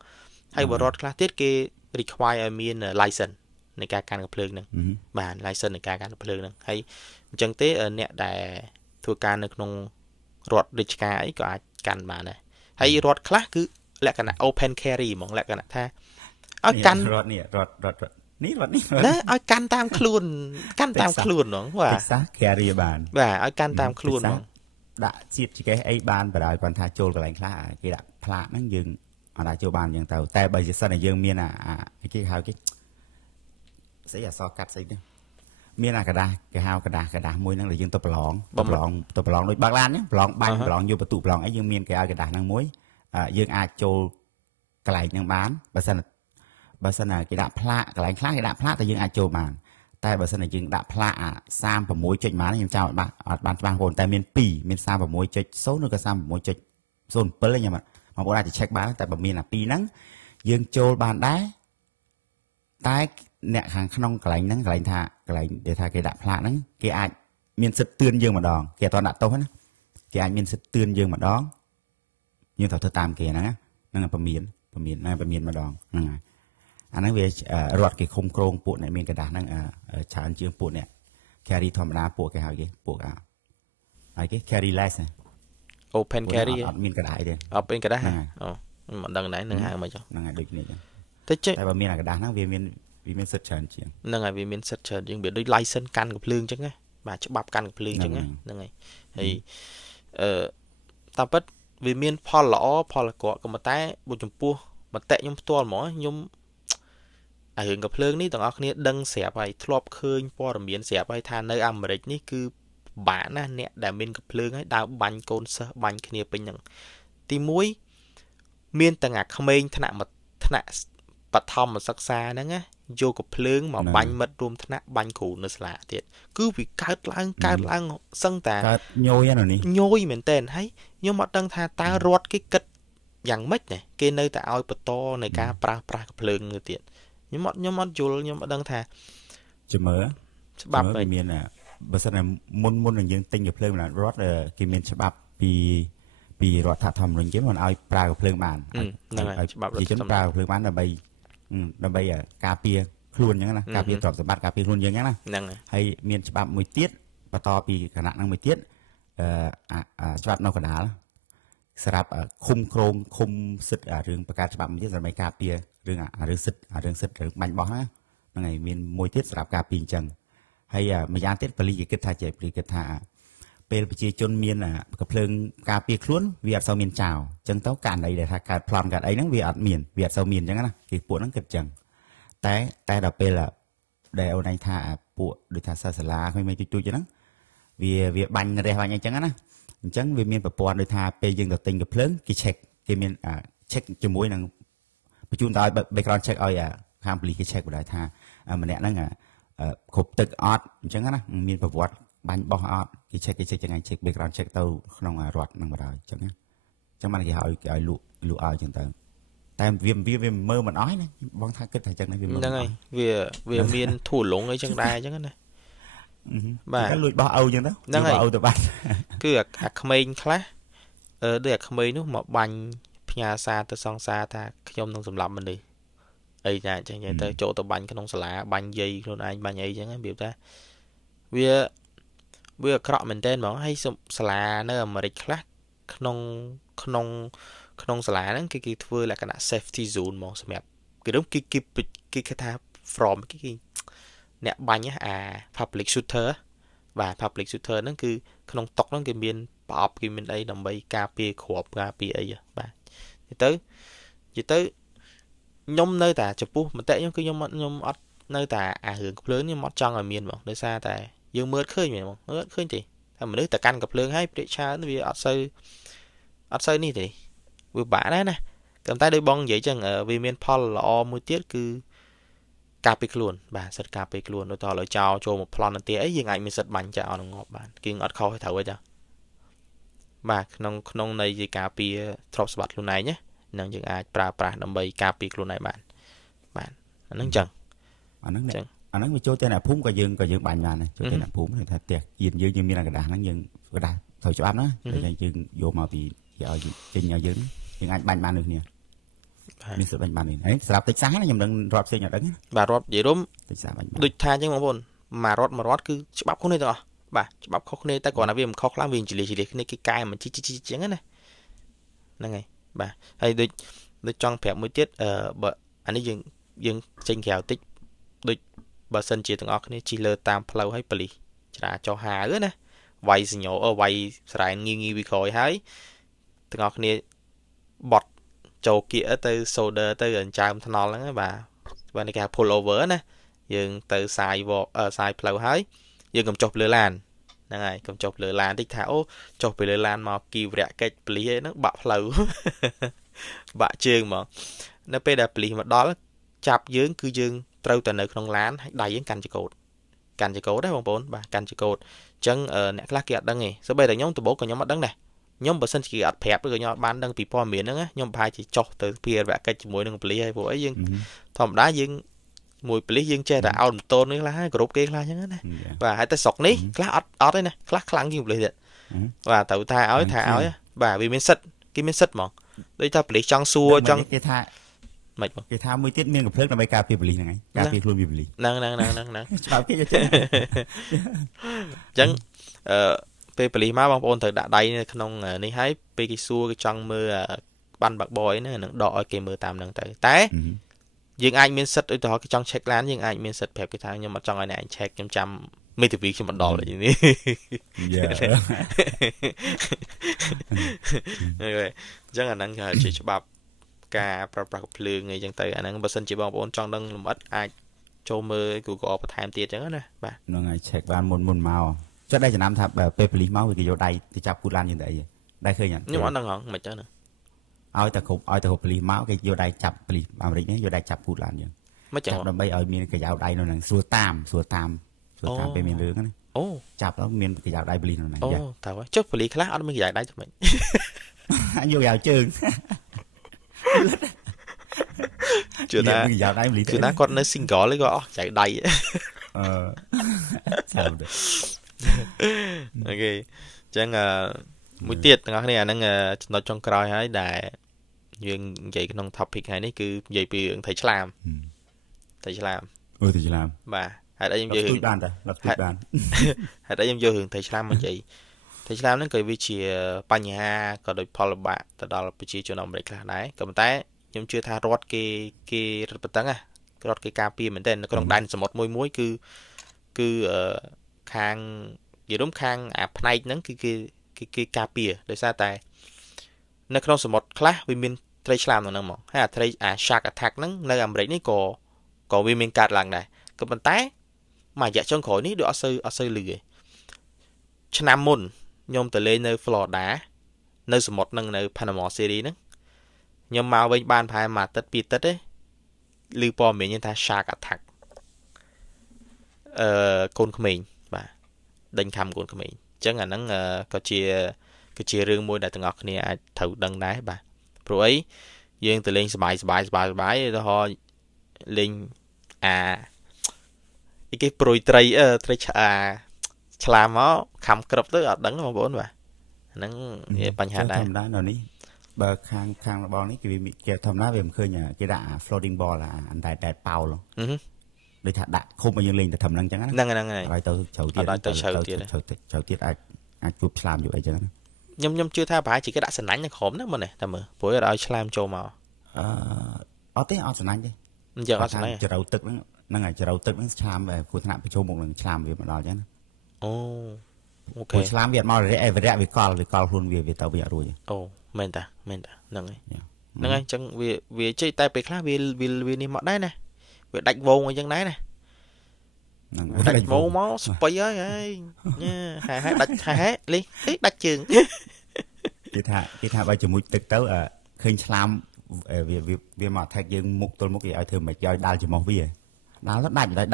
ให้บรถคลาเทียดเกี่ย require มีนlicense ในการกับเพลิงนึงบาน license ในการกับเพลิงนึงให้จังเต้เนี่ยได้ทัวการในขนมรถดิจิกาไอ้ก็อาจกันมาเนี่ยให้รถคลาคือแหละกันนะ open carry มองแหละกันนะถ้าเอากันรถนี่รถนี่นะเอากันตามคลุนกันตามคลุนหรอว่า Texas carry บานเอากันตามคลุนหรอđã xịt chỉ cái ấy ban và đòi còn thà trôi cái lạnh khá cái đã phá nó dừng ở đại châu ban dừng tàuแต่bây giờ sau này dừng miền cái hào cái sẽ là so cắt xây miềnกระดาษcái hàoกระดาษมวยนั่งเลยยังตัวปลองโดยบางร้านเนี่ยปลองใบปลองอยู่ประตูปลองไอ้ยังmiền cáiกระดาษนั่งมวยยังอาจโจกระไรยังบ้านบางสนcáiดาพระกระไรคล้ายcáiดาพระแต่ยังอาจโจมันแต่บางสนยังดาพระสามประมวยจุดมาเนี่ยยังเจ้าบางคนแต่miềnปีmiềnสามประมวยจุดโซ่นึกก็สามประมวยจุดโซนเปิลเลยยังมันบอกได้จะเช็คบ้านแต่บางmiềnปีนั้นยังโจบ้านได้แต่เนี่ยhàng không cái lạnh nắng cái lạnh thà cái lạnh để thà cái đạp lạ nắng cái ai miền sứt tươn dương mà đòn cái toàn đạp tốt hết cái ai miền sứt tươn dương mà đón nhưng thảo thơ tam kia nè năng là bờ miền mà đòn năng anh nói về rọt cái không krong bộ này miền cái đá năng chán chương bộ này carry thòm đá bộ cái hào cái carry less này open carry miền cái đá đây open cái đá mà đằng này năng hàng mà cho năng được này thế chứ tại bờ miền là cái đá năng về miền vì miền sứt chán chương năng là vì miền sứt chán chương bị đối license canกับเพลิงจังไงbà chấp bắp canกับเพลิงจังไงnăngไงthìตามปัดvì miềnพอหล่อพอละกอก็มาแต่บุญจมปัวมาแต่ยมตัวหมอยมหึงกับเพลิงนี่ต้องเอาเนี่ยดังเสียไปทลบคืนพอระเบียนเสียไปทานในอเมริกนี่คือบ้านนะเนี่ยแต่มินกับเพลิงให้ดาวบันโกนเสบันเนี่ยเป็นอย่างตีมุ้ยมินต่างหากเขมรถนัดมาถนัดปัดทอมมาซักซานั่นไงโยกับเพลิงมาบันมัดรวมถนัดบันขู่ในสละเดียดคือวิการล้างซึ่งแต่โยยอันนี้โยยเหมือนเต้นให้โยมมาดังทาตารถcáiกึศอย่างไม่เนี่ยเกณฑ์ในแต่เอาปะโตในการปรากับเพลิงเดียดnhóm mót chùl nhóm đăng thà chữ mở về miền bữa sau này môn là những tinh nhập lên là rót cái miền sẽ bắp vì rót thà thầm rồi kiếm còn ai praกับเพลิงbàn chỉ chấm praกับเพลิงbàn là bây cà phê luôn như thế này cà phê trộn sập bát cà phê luôn như thế này hay miền sẽ bắp 1 tiết và to vì khả năng 1 tiết sẽ bắp nó cả đá ស្រាប់ឃុំក្រងឃុំសិទ្ធរឿងប្រកាសច្បាប់មួយទៀតសម្រាប់ការពាររឿងរឿងសិទ្ធរឿងបាញ់បោះហ្នឹងហើយមានមួយទៀតសម្រាប់ការពារអញ្ចឹងហើយម្យ៉ាងទៀតប៉ូលីសគេគិតថាពេលប្រជាជនមានកំភ្លើងការពារខ្លួនវាអត់សូវមានចោលអញ្ចឹងទៅករណីដែលថាកើតប្លន់កើតអីហ្នឹងវាអត់មានវាអត់សូវមានអញ្ចឹងណាគេពួកហ្នឹងគិតអញ្ចឹងតែដល់ពេលដែលអូនឯងថាពួកដូចថាសាលាគ្មានទូចហ្នឹងវាបាញ់រះបាញ់អីចឹងណាអញ្ចឹងវាមានប្រព័ន្ធដូចថាពេលយើងទៅទិញកំភ្លើងគេ check គេមាន check ជាមួយនឹងបញ្ជូនទៅឲ្យ background check ឲ្យខាងប៉ូលីសគេ check បណ្ដោយថាម្នាក់ហ្នឹងគ្រប់ទឹកអត់អញ្ចឹងណាមានប្រវត្តិបាញ់បោះអត់គេ check ចឹងឯង check background check ទៅក្នុងរដ្ឋហ្នឹងបណ្ដោយអញ្ចឹងណាអញ្ចឹងបានគេឲ្យលក់ឲ្យអញ្ចឹងទៅតែវាមើលមិនអស់ណាបងថាគិតថាអញ្ចឹងវាមើលហ្នឹងហើយវាមានធូរលងអីចឹងដែរអញ្ចឹងណាបាទគេលួចបោះអោអញ្ចឹងទៅហ្នឹងហើយអោទៅបាត់គឺអាក្មេងខ្លះដូចអាក្មេងនោះមកបាញ់ផ្ញើសារទៅសង្សារថាខ្ញុំនឹងសម្លាប់មនុស្សអីចាអញ្ចឹងទៅចូលទៅបាញ់ក្នុងសាលាបាញ់យាយខ្លួនឯងបាញ់អីអញ្ចឹងរបៀបថាវាអាក្រក់មែនទែនហ្មងហើយសាលានៅអាមេរិកខ្លះក្នុងសាលាហ្នឹងគេធ្វើលក្ខណៈ safety zone ហ្មងសម្រាប់គេគេថា from គេអ្នកបាញ់public shooter បាទ public shooter ហ្នឹងគឺក្នុងតុកហ្នឹងគេមានប្រអប់គេមានអីដើម្បីការពារគ្រាប់ការពារអីបាទនិយាយទៅខ្ញុំនៅតែចំពោះមតិខ្ញុំគឺខ្ញុំអត់នៅតែរឿងភ្លើងនេះខ្ញុំអត់ចង់ឲ្យមានហ្មងដោយសារតែយើងមើលឃើញមែនហ្មងមើលឃើញទេតែមនុស្សតែកាន់កំភ្លើងហើយព្រាកច្រើនវាអត់សូវនេះទេវាបាក់ដែរណាតែដោយបងនិយាយចឹងវាមានផលល្អមួយទៀតគឺការពារខ្លួនបាទសិទ្ធិការពារខ្លួនដូចតើឥឡូវចោលចូលមកប្លន់ទៅអីយើងអាចមានសិទ្ធិបាញ់ចោលឲ្យងាប់បានគេអត់ខុសត្រូវទេចាបាទក្នុងន័យជាការពារទ្រព្យសម្បត្តិខ្លួនឯងណានឹងយើងអាចប្រើប្រាស់ដើម្បីការពារខ្លួនឯងបានបាទអាហ្នឹងចឹងអាហ្នឹងវាចូលទៅអ្នកភូមិក៏យើងបាញ់បានដែរចូលទៅអ្នកភូមិថាផ្ទះយើងមានกระดาษហ្នឹងយើងกระดาษត្រូវច្បាប់ណាតែយើងយកមកពីគេឲ្យចេញឲ្យយើងអាចបាញ់បានដូចគ្នាមានសិទ្ធិបាញ់បាននេះហើយសម្រាប់តិចសាសណាខ្ញុំនឹងរាប់ផ្សេងអត់ដឹងបាទរាប់និយាយរួមតិចសាសបាញ់ដូចថាអញ្ចឹងបងប្អូនមួយរដ្ឋគឺច្បាប់គ្នាទាំងអស់បាទច្បាប់ខុសគ្នាតែគ្រាន់តែវាមិនខុសខ្លាំងវាចលាគ្នាគេកែមិនជីអញ្ចឹងណាហ្នឹងហើយបាទហើយដូចចង់ប្រាប់មួយទៀតបើអានេះយើងចេញក្រៅតិចដូចបើសិនជាទាំងអស់គ្នាជិះលើតាមផ្លូវហើយប៉ូលីសច្រាចោះហាវណាវាយសញ្ញោវាយស្រែងងីពីក្រោយហើយទាំងអស់គ្នាបត់ចូលគៀកទៅ shoulder ទៅអញ្ចើមថ្នល់ហ្នឹងបាទនេះគេ pull over ណាយើងទៅសាយផ្លូវហើយយើងកុំចុះលើឡានហ្នឹងហើយកុំចុះលើឡានតិចថាអូចុះពីលើឡានមកគីវរៈកិច្ចប៉ូលីសហ្នឹងបាក់ផ្លូវបាក់ជើងហ្មងនៅពេលដែលប៉ូលីសមកដល់ចាប់យើងគឺយើងត្រូវតែនៅក្នុងឡានហើយដៃយើងកាន់ចង្កូតដែរបងប្អូនបាទកាន់ចង្កូតអញ្ចឹងអ្នកខ្លះគេអត់ដឹងទេសូម្បីតែខ្ញុំដំបូងក៏ខ្ញុំអត់ដឹងដែរខ្ញុំបើសិនជាគេអត់ប្រាប់ឬក៏ខ្ញុំអត់បានដឹងពីព័ត៌មានហ្នឹងខ្ញុំប្រហែលជាចុះទៅភារវកិច្ចជាមួយនឹងប៉ូលីសហើយព្រោះអីយើងធម្មតាយើងមួយប៉ូលីសយើងចេះតែអោតម៉ូតូនេះខ្លះហើយគ្រប់គេខ្លះអញ្ចឹងណាបាទហើយតែស្រុកនេះខ្លះអត់ទេណាខ្លះខ្លាំងជាងប៉ូលីសទៀតបាទត្រូវថាឲ្យបាទវាមានសិទ្ធគេមានសិទ្ធហ្មងដូចថាប៉ូលីសចង់សួរចង់គេថាមិនគេថាមួយទៀតមានកំភ្លើងដើម្បីការពារប៉ូលីសហ្នឹងហើយការពារខ្លួនពីប៉ូលីសហ្នឹងច្បាប់គេអញ្ចឹងពេលប៉ូលីសមកបងប្អូនត្រូវដាក់ដៃនៅក្នុងនេះហើយពេលគេសួរគេចង់មើលបានបាក់បយហ្នឹងនឹងដកឲ្យគេមើលតាមហ្នឹងទៅតែយើងអាចមានសិទ្ធឧទាហរណ៍គេចង់ check ឡានយើងអាចមានសិទ្ធប្រាប់គេថាខ្ញុំអត់ចង់ឲ្យអ្នកឯង check ខ្ញុំចាំមេធាវីខ្ញុំមិនដល់នេះនេះអញ្ចឹងអាហ្នឹងគឺជាច្បាប់ការប្រើប្រាស់កំភ្លើងអីចឹងទៅអាហ្នឹងបើសិនជាបងប្អូនចង់ដឹងលម្អិតអាចចូលមើល Google បន្ថែមទៀតចឹងណាបាទហ្នឹងហើយ check បានមុនមកចុះដែរចំណាំថាពេលប៉ូលីសមកវាគេយកដៃទៅចាប់ពូតឡានយើងទៅអីដែរឃើញខ្ញុំអត់ដឹងហងមិនចឹងណាឲ្យតែគ្រប់ប៉ូលីសមកគេយកដៃចាប់ប៉ូលីសអាមេរិកនេះយកដៃចាប់ពូតឡានយើងមិនចឹងដើម្បីឲ្យមានកយោដៃនៅហ្នឹងស្រួលតាមពេលមានរឿងណាអូចាប់แล้วមានកយោដៃប៉ូលីសនៅហ្នឹងអូតើចុះប៉ូលីសខ្លះអត់មានកយោដៃទៅមិនយកយោជើងជឿថាកយោដៃប៉ូលីសជឿថាគាត់នៅ single ទេគាត់អស់ចៃដៃចាំទៅអូខេអញ្ចឹងមួយទៀតទាំងអស់គ្នាអាហ្នឹងចំណុចចុងក្រោយហើយដែលយើងនិយាយក្នុង topic ថ្ងៃនេះគឺនិយាយពីរឿងថៃឆ្លាមថៃឆ្លាមបាទហេតុអីខ្ញុំយករឿងបានតែបានហេតុអីខ្ញុំយករឿងថៃឆ្លាមមកនិយាយថ ត្រីឆ្លាមហ្នឹងគឺវាជាបញ្ហាក៏ដូចផលលំបាកទៅដល់ប្រជាជនអាមេរិកខ្លះដែរក៏ប៉ុន្តែខ្ញុំជឿថារដ្ឋគេរឹតបន្តឹងណារដ្ឋគេការពារមែនទែននៅក្នុងដែនសមុទ្រមួយគឺខាងនិយាយរួមខាងអាផ្នែកហ្នឹងគឺគេការពារដោយសារតែនៅក្នុងសមុទ្រខ្លះវាមានត្រីឆ្លាមហ្នឹងមកហើយអាត្រីអា shark attack ហ្នឹងនៅអាមេរិកនេះក៏វាមានកើតឡើងដែរក៏ប៉ុន្តែមួយរយៈចុងក្រោយនេះដូចអត់សូវលឺទេឆ្នាំមុនខ្ញុំទៅលេងនៅ Florida នៅសមុទ្រហ្នឹងនៅ Panama City ហ្នឹងខ្ញុំមកវិញបានប្រហែលមួយអាទិត្យពីរអាទិត្យទេឮព័ត៌មានថា shark attack កូនក្មេងបាទដេញខាំកូនក្មេងអញ្ចឹងអាហ្នឹងគឺជារឿងមួយដែលទាំងអស់គ្នាអាចត្រូវដឹងដែរបាទព្រោះអីយើងទៅលេងសบายទៅហោលេងគេប្រួយត្រីឆ្លាមមកខំក្រឹបទៅអត់ដឹងបងប្អូនបាទហ្នឹងវាបញ្ហាដែរ ធម្មតានៅនេះបើខាងរបស់នេះគេធម្មតាវាមិនឃើញគេដាក់ floating ball អណ្ដែតប៉ោលដូចថាដាក់ឃុំឲ្យយើងលេងទៅធំហ្នឹងអញ្ចឹងណាហ្នឹងហើយហើយទៅជ្រៅទៀតអាចជួបឆ្លាមយូរអីចឹងណាខ្ញុំជឿថាប្រហែលជាគេដាក់សំណាញ់នៅក្រោមហ្នឹងមើលនេះតែមើលព្រោះឲ្យឆ្លាមចូលមកអត់ទេអត់សំណាញ់ទេអញ្ចឹងអត់សំណាញ់ជ្រៅទឹកហ្នឹងហើយជ្រៅទឹកហ្នឹងឆ្លាមគ្រោះថ្នាក់ប្រជុំមុខនឹងឆ្លាមវាមកដល់អញ្ចឹងណាអូខេឆ្លាមវាអត់មករយៈវាកលខ្លួនវាទៅវាអត់រួចអូមែនតាហ្នឹងហើយអញ្ចឹងវាជិះតែពេលខ្លះវានេះមកដែរណាវាដាច់វងអីចឹងដែរណាហ្នឹងដាច់វងមកស្ពៃហើយហើយដាច់ហើយលេងដាច់ជើងគេថាបើជាមួយទឹកទៅឃើញឆ្លាមវាមក attack យើងមុខទល់មុខគេឲ្យធ្វើមិនឲ្យដាល់ច្រមុះវាដាល់ទៅដាច់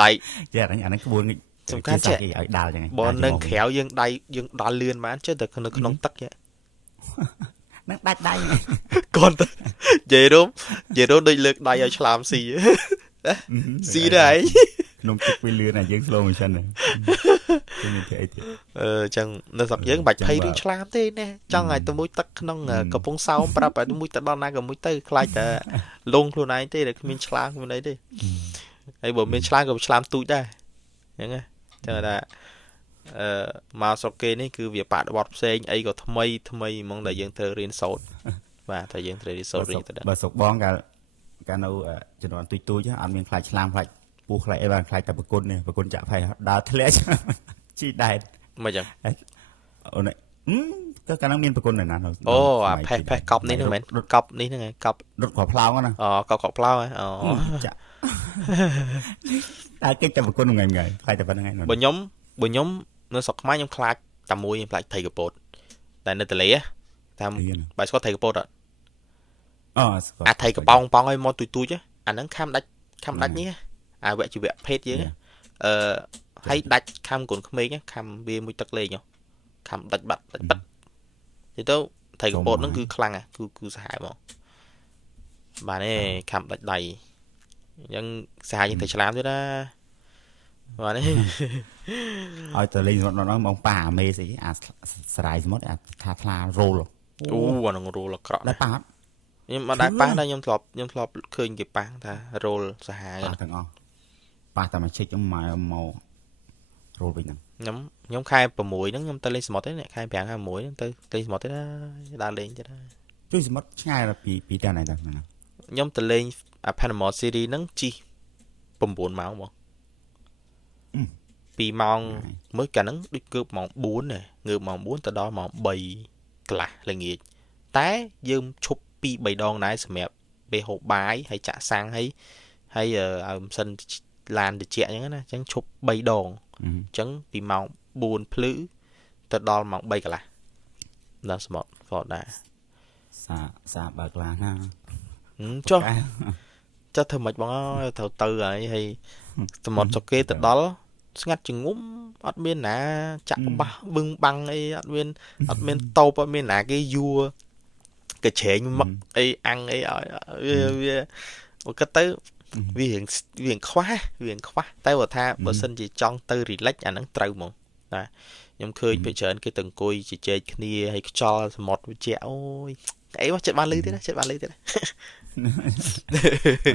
ដៃចេះអាហ្នឹងក្បួនសំខាន់ចេះគេឲ្យដាល់ចឹងបើនឹងក្រៅយើងដៃយើងដល់លឿនបានចេះតែនៅក្នុងទឹកចឹងហ្នឹងដាច់ដៃកូនទៅនិយាយរំដូចលើកដៃឲ្យឆ្លាមស៊ីដែរក្នុងទឹកវាលឿនយើង slow motion ហ្នឹងមានធ្វើអីទៀតចឹងនៅស្រុកយើងបាច់ភ័យរឿងឆ្លាមទេណាចង់ឲ្យទៅមួយទឹកក្នុងកំពង់សោមប្រាប់ឲ្យមួយទៅដល់ណាក៏មួយទៅខ្លាចតែលងខ្លួនឯងទេដែលគ្មានឆ្លាមគ្មានអីទេហើយបើមានឆ្លាមក៏ឆ្លាមទូចដែរចឹងណាចឹងថាមកស្រុកគេនេះគឺវាបាក់បត់ផ្សេងអីក៏ថ្មីហ្មងដែលយើងត្រូវរៀនសូត្របាទតែយើងត្រូវរៀនសូត្ររៀនទៅបើស្រុកបងកាលនៅជំនាន់ទូចអត់មានខ្លាចឆ្លាមខ្លាចពស់ខ្លាចអីបានខ្លាចតែប្រគុណចាក់ផៃដើរធ្លាក់ជីដែតមិនចឹងអូនក៏កាលនោះមានប្រគុណនៅណាអូអាផេះកប់នេះហ្នឹងមែនកប់នេះហ្នឹងហើយកប់រត់ក្រផ្លោងណាកប់ផ្លោងអូចាក់តែគេតែប្រគុណថ្ងៃខ្លាចតែប៉ុណ្្នឹងឯងបើខ្ញុំនៅស្រុកខ្មែរខ្ញុំខ្លាចតែមួយខ្ញុំខ្លាចថៃកពតតែនៅទលេតាមបាយស្គាល់ថៃកពតអត់អាថៃកប៉ោងឲ្យមកទូចអាហ្នឹងខំដាច់នេះអាវៈជីវៈភេទយើងហើយដាច់ខំកូនក្មេងខំវាមួយទឹកលេងខំដាច់បាត់និយាយទៅថៃកពតហ្នឹងគឺខ្លាំងគឺសាហាវហ្មងបាទនេះខំដាច់ដៃអញ្ចឹងសាហាវជាងតែឆ្លាមទៀតណាបាទនេះឲ្យទៅលេងសមុទ្រនោះបងប៉ាអាមេស្អីអាស្រ័យសមុទ្រអាថាថ្លារ៉ូលអូអានឹងរ៉ូលអាក្រក់ដែរប៉ាខ្ញុំមិនដែរប៉ះដែរខ្ញុំធ្លាប់ឃើញគេប៉ះថារ៉ូលសាហាវទាំងអស់ប៉ះតែមួយឈិចខ្ញុំមករ៉ូលវិញហ្នឹងខ្ញុំខែ6ហ្នឹងខ្ញុំទៅលេងសមុទ្រទេខែ5ខែ6ហ្នឹងទៅលេងសមុទ្រទេដើរលេងទេជួយសមុទ្រឆ្ងាយពីតែណាខ្ញុំទៅលេងអា Panama City ហ្នឹងជិះ9ម៉ោងមក2ម៉ោងមើលកាលហ្នឹងដូចងើបម៉ោង4ដែរងើបម៉ោង4ទៅដល់ម៉ោង3កន្លះល្ងាចតែយើងឈប់2-3 ដងដែរសម្រាប់ពេលហូបបាយហើយចាក់សាំងហើយឲ្យម៉ាស៊ីនឡានត្រជាក់អញ្ចឹងណាអញ្ចឹងឈប់3 ដងអញ្ចឹងពីម៉ោង4ភ្លឺទៅដល់ម៉ោង3កន្លះដល់សមុទ្រក៏ដែរសាបើកឡានណាចុះធ្វើម៉េចបងត្រូវទៅហើយសមុទ្រចុកគេទៅដល់ស្ងាត់ជាងុំអត់មានណាចាក់បាសបឹងបាំងអីអត់មានតូបអត់មានណាគេយួរកញ្ឆេងមកអីអាំងអីឲ្យវាមកគិតទៅវារៀងខ្វះតែបើថាបើសិនជាចង់ទៅ relax អាហ្នឹងត្រូវហ្មងណាខ្ញុំឃើញពេលច្រើនគេទៅអង្គុយជជែកគ្នាហើយខ្យល់សមុទ្រវាជាអូយអីមកចិត្តបានលឺទេណា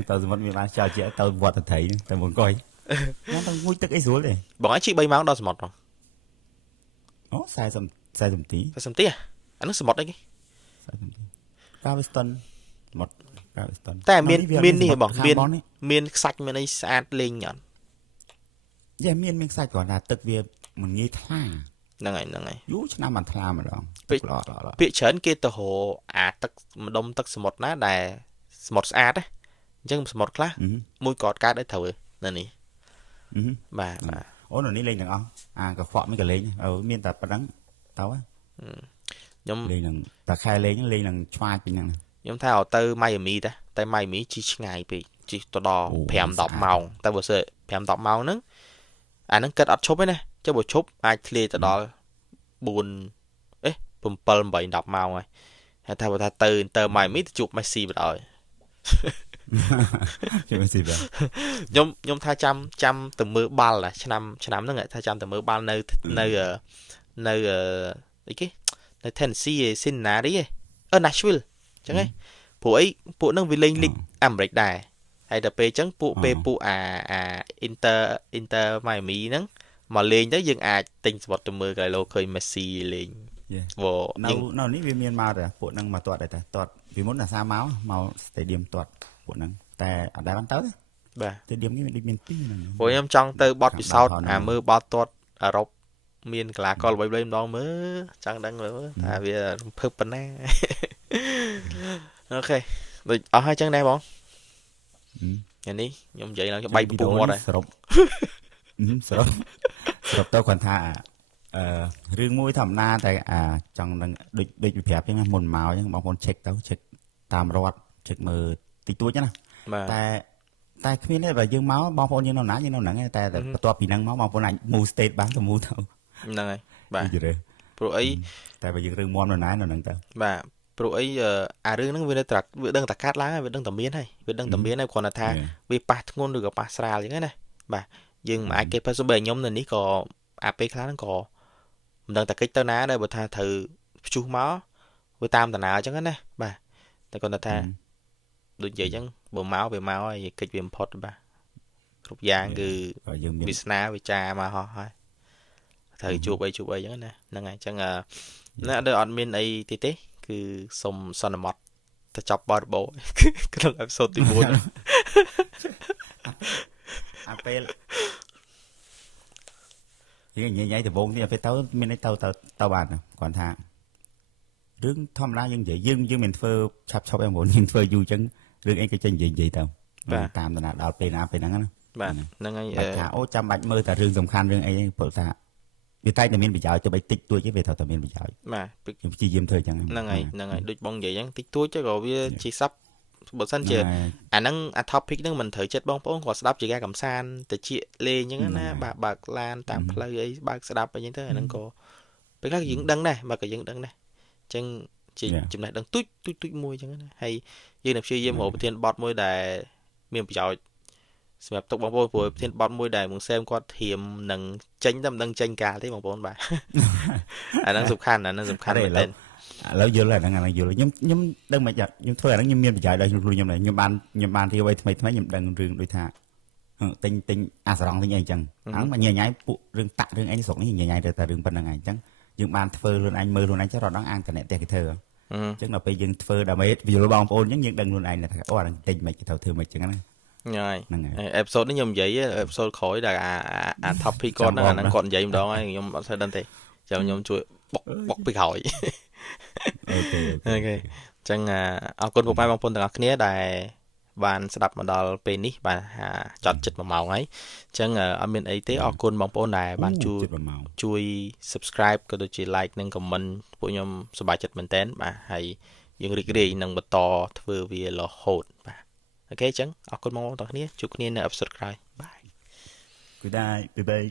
ទៅសមុទ្រមានបានខ្យល់ជាទៅវត្តត្រីទៅមកអង្គុយខ្ញុំទៅងូតទឹកអីស្រួលទេបងឲ្យជិះ3ម៉ោងដល់សមុទ្រ អូ40 ទី 40 ទីអានោះសមុទ្រអីគេ 40 ទីកាវស្តុនមកកាវស្តុន តែមាននេះបងមានខ្សាច់មានអីស្អាតលេងអត់ យ៉ាមានខ្សាច់គ្រាន់តែទឹកវាមិនងាយថ្លា ហ្នឹងហើយ យូរឆ្នាំបានថ្លាម្ដង ពាក្យច្រើនគេទៅរកអាទឹកម្ដុំទឹកសមុទ្រណាដែលសមុទ្រស្អាតណាអញ្ចឹងសមុទ្រខ្លះមួយកតកើតឲ្យត្រូវនៅនេះបាទ អូនៅនេះលេងទាំងអស់អាកខ្វក់មិនក៏លេងមានតែប៉ុណ្ណឹងទៅខ្ញុំ លេងនឹងតែខែលេងនឹងឆ្វាចពីហ្នឹង ខ្ញុំថាឲ្យទៅម៉ៃអាមីតែម៉ៃអាមីជីឆ្ងាយពេកជីទៅដល់5-10ម៉ោងតែបើសិន5-10ម៉ោងហ្នឹងអាហ្នឹងគិតអត់ឈប់ទេណាចុះបើឈប់អាចធ្លាយទៅដល់7-8-10ម៉ោងហើយថាបើថាទៅម៉ៃអាមីទៅជួបមេស៊ីបណ្ដោយ ជឿមិនស៊ីបាទ ខ្ញុំថាចាំទៅមើលបាល់ឆ្នាំហ្នឹងថាចាំទៅមើលបាល់នៅអីគេនៅ Tennessee Cincinnati Nashville អញ្ចឹងហ៎ព្រោះអីពួកហ្នឹងវាលេងលីកអាមេរិកដែរហើយដល់ពេលអញ្ចឹងពួកអា Inter Miami ហ្នឹងមកលេងទៅយើងអាចទិញសម្បត្តិទៅមើលកន្លែងលោកឃើញ Messi លេង នៅនេះវាមានមកតែពួកហ្នឹងមកទាត់ដែរតែទាត់ពីមុនអាសាមក stadium ទាត់ពួកហ្នឹងតែអត់ដែរបានទៅទេ បាទ stadium នេះមាន2ហ្នឹង ព្រោះខ្ញុំចង់ទៅបតពិសោធន៍អាមើលបតទាត់អឺរ៉ុបមានកីឡាករល្បីៗម្ដងមើលចង់ដឹងមើលថាវារំភើបប៉ុណ្ណា អូខេដូចអស់ហើយចឹងដែរបងថ្ងៃនេះខ្ញុំនិយាយឡើងបែកពុះមាត់ហើយ សរុបទៅគាត់ថារឿងមួយធម្មតាតែចង់នឹងដូចវាប្រាប់ចឹងណាមុនមកចឹងបងប្អូន check តាមរត់ check មើលតិចតួចណាតែគ្មានទេបើយើងមកបងប្អូនយើងនៅណាយើងនៅហ្នឹងតែបន្ទាប់ពីហ្នឹងមកបងប្អូនអាច move state បានទៅ move ទៅ ហ្នឹងហើយបាទ ព្រោះអី តែបើយើងរឿងមន់នៅណានៅហ្នឹងទៅ បាទព្រោះអីអារឿងហ្នឹងវានៅតែវាដឹងតែកាត់ឡើងហើយវាដឹងតែមានហើយវាដឹងតែមានហើយគ្រាន់តែថាវាប៉ះធ្ងន់ឬក៏ប៉ះស្រាលចឹងណាបាទយើងមិនអាចគេផុសបើខ្ញុំនៅនេះក៏អាពេលខ្លះហ្នឹងក៏មិនដឹងតែកិច្ចទៅណាដែរបើថាត្រូវព្យុះមកវាតាមតាណាអញ្ចឹងណាបាទតែគាត់ថាដូចនិយាយអញ្ចឹងបើមកវាមកហើយកិច្ចវាបំផុតបាទគ្រប់យ៉ាងគឺយើងមាន វាសនាវាចាមកហោះហើយត្រូវជួបអីអញ្ចឹងណាហ្នឹងហើយអញ្ចឹងណាដល់អត់មានអីទេគឺសុំសន្មត់ទៅចប់បរិបូរណ៍ក្នុងអេពីសូតទី4 អាពេលយើងញ៉ៃដំបងនេះអាពេលទៅមានអីទៅបានគាត់ថារឿងធម្មតាយើងនិយាយយើងមិនធ្វើឆាប់ឯងបងយើងធ្វើយូរអញ្ចឹងរឿងអីក៏ចេញនិយាយទៅតាមតាណាដល់ពេលណាពេលហ្នឹងណា បាទហ្នឹងហើយថាអូចាំបាច់មើលតែរឿងសំខាន់រឿងអីព្រោះថាវាតែមានប្រយោជន៍ទៅបីតិចតួចទេវាត្រូវតែមានប្រយោជន៍ បាទ ខ្ញុំព្យាយាមធ្វើអញ្ចឹង ហ្នឹងហើយដូចបងនិយាយអញ្ចឹងតិចតួចទៅក៏វាជាសັບបើសិនជាអាហ្នឹងអា topic ហ្នឹងមិនត្រូវចិត្តបងប្អូនគាត់ស្ដាប់ជាការកំសាន្តទៅជាលេងអញ្ចឹងណាបើកឡានតាមផ្លូវអីបើកស្ដាប់អីអញ្ចឹងទៅអាហ្នឹងក៏ពេលខ្លះយើងដឹងដែរបើក៏យើងដឹងដែរអញ្ចឹងជាចំណេះដឹងទូចមួយអញ្ចឹងណាហើយយើងនឹងព្យាយាមរកប្រធានបទមួយដែលមានប្រយោជន៍សម្រាប់ទុកបងប្អូនព្រោះប្រធានបទមួយដែលមកសែមគាត់ធៀមនឹងចេញតែមិនដឹងចេញកាលទេបងប្អូនបាទអាហ្នឹងសំខាន់មែនទេ ឥឡូវយល់ហ្នឹងយល់ខ្ញុំដឹងមិនខ្ញុំធ្វើអាហ្នឹងខ្ញុំមានប្រយោជន៍ដល់ខ្ញុំដែរខ្ញុំបានរៀបឲ្យថ្មីខ្ញុំដឹងរឿងដូចថាទិញអាសរងទិញអីអញ្ចឹងហ្នឹងមកញ៉ៃពួករឿងតាក់រឿងអីស្រុកនេះញ៉ៃតែរឿងប៉ុណ្្នឹងឯងអញ្ចឹងយើងបានធ្វើខ្លួនឯងមើលខ្លួនឯងចុះរត់ដល់អានតអ្នកទេគេធ្វើអញ្ចឹងដល់ពេលយើងធ្វើដើម្បីយល់បងប្អូនអញ្ចឹងយើងដឹងខ្លួនឯងថាអូអាហ្នឹងទិញមិនគេត្រូវធ្វើមិនអញ្ចឹងណាហ្នឹងហើយអេពីសូតនេះខ្ញុំនិយាយអេពីសូតក្រោយដែលអា topic គាត់ហ្នឹងគាត់និយាយម្ដងហើយខ្ញុំអត់ស្គាល់ដឹងទេចាំខ្ញុំជួយបុកពីក្រោយអូខេអញ្ចឹងអរគុណពុកម៉ែបងប្អូនទាំងអស់គ្នាដែលបានស្ដាប់មកដល់ពេលនេះបាទចត់ចិត្ត1ម៉ោងហើយអញ្ចឹងអត់មានអីទេអរគុណបងប្អូនដែលបានជួយ subscribe ក៏ដូចជា like និង comment ពួកខ្ញុំសប្បាយចិត្តមែនតើបាទហើយយើងរីករាយនឹងបន្តធ្វើវារហូតបាទអូខេអញ្ចឹងអរគុណបងប្អូនទាំងគ្នាជួបគ្នានៅអេពីសូតក្រោយបាយ Good night bye bye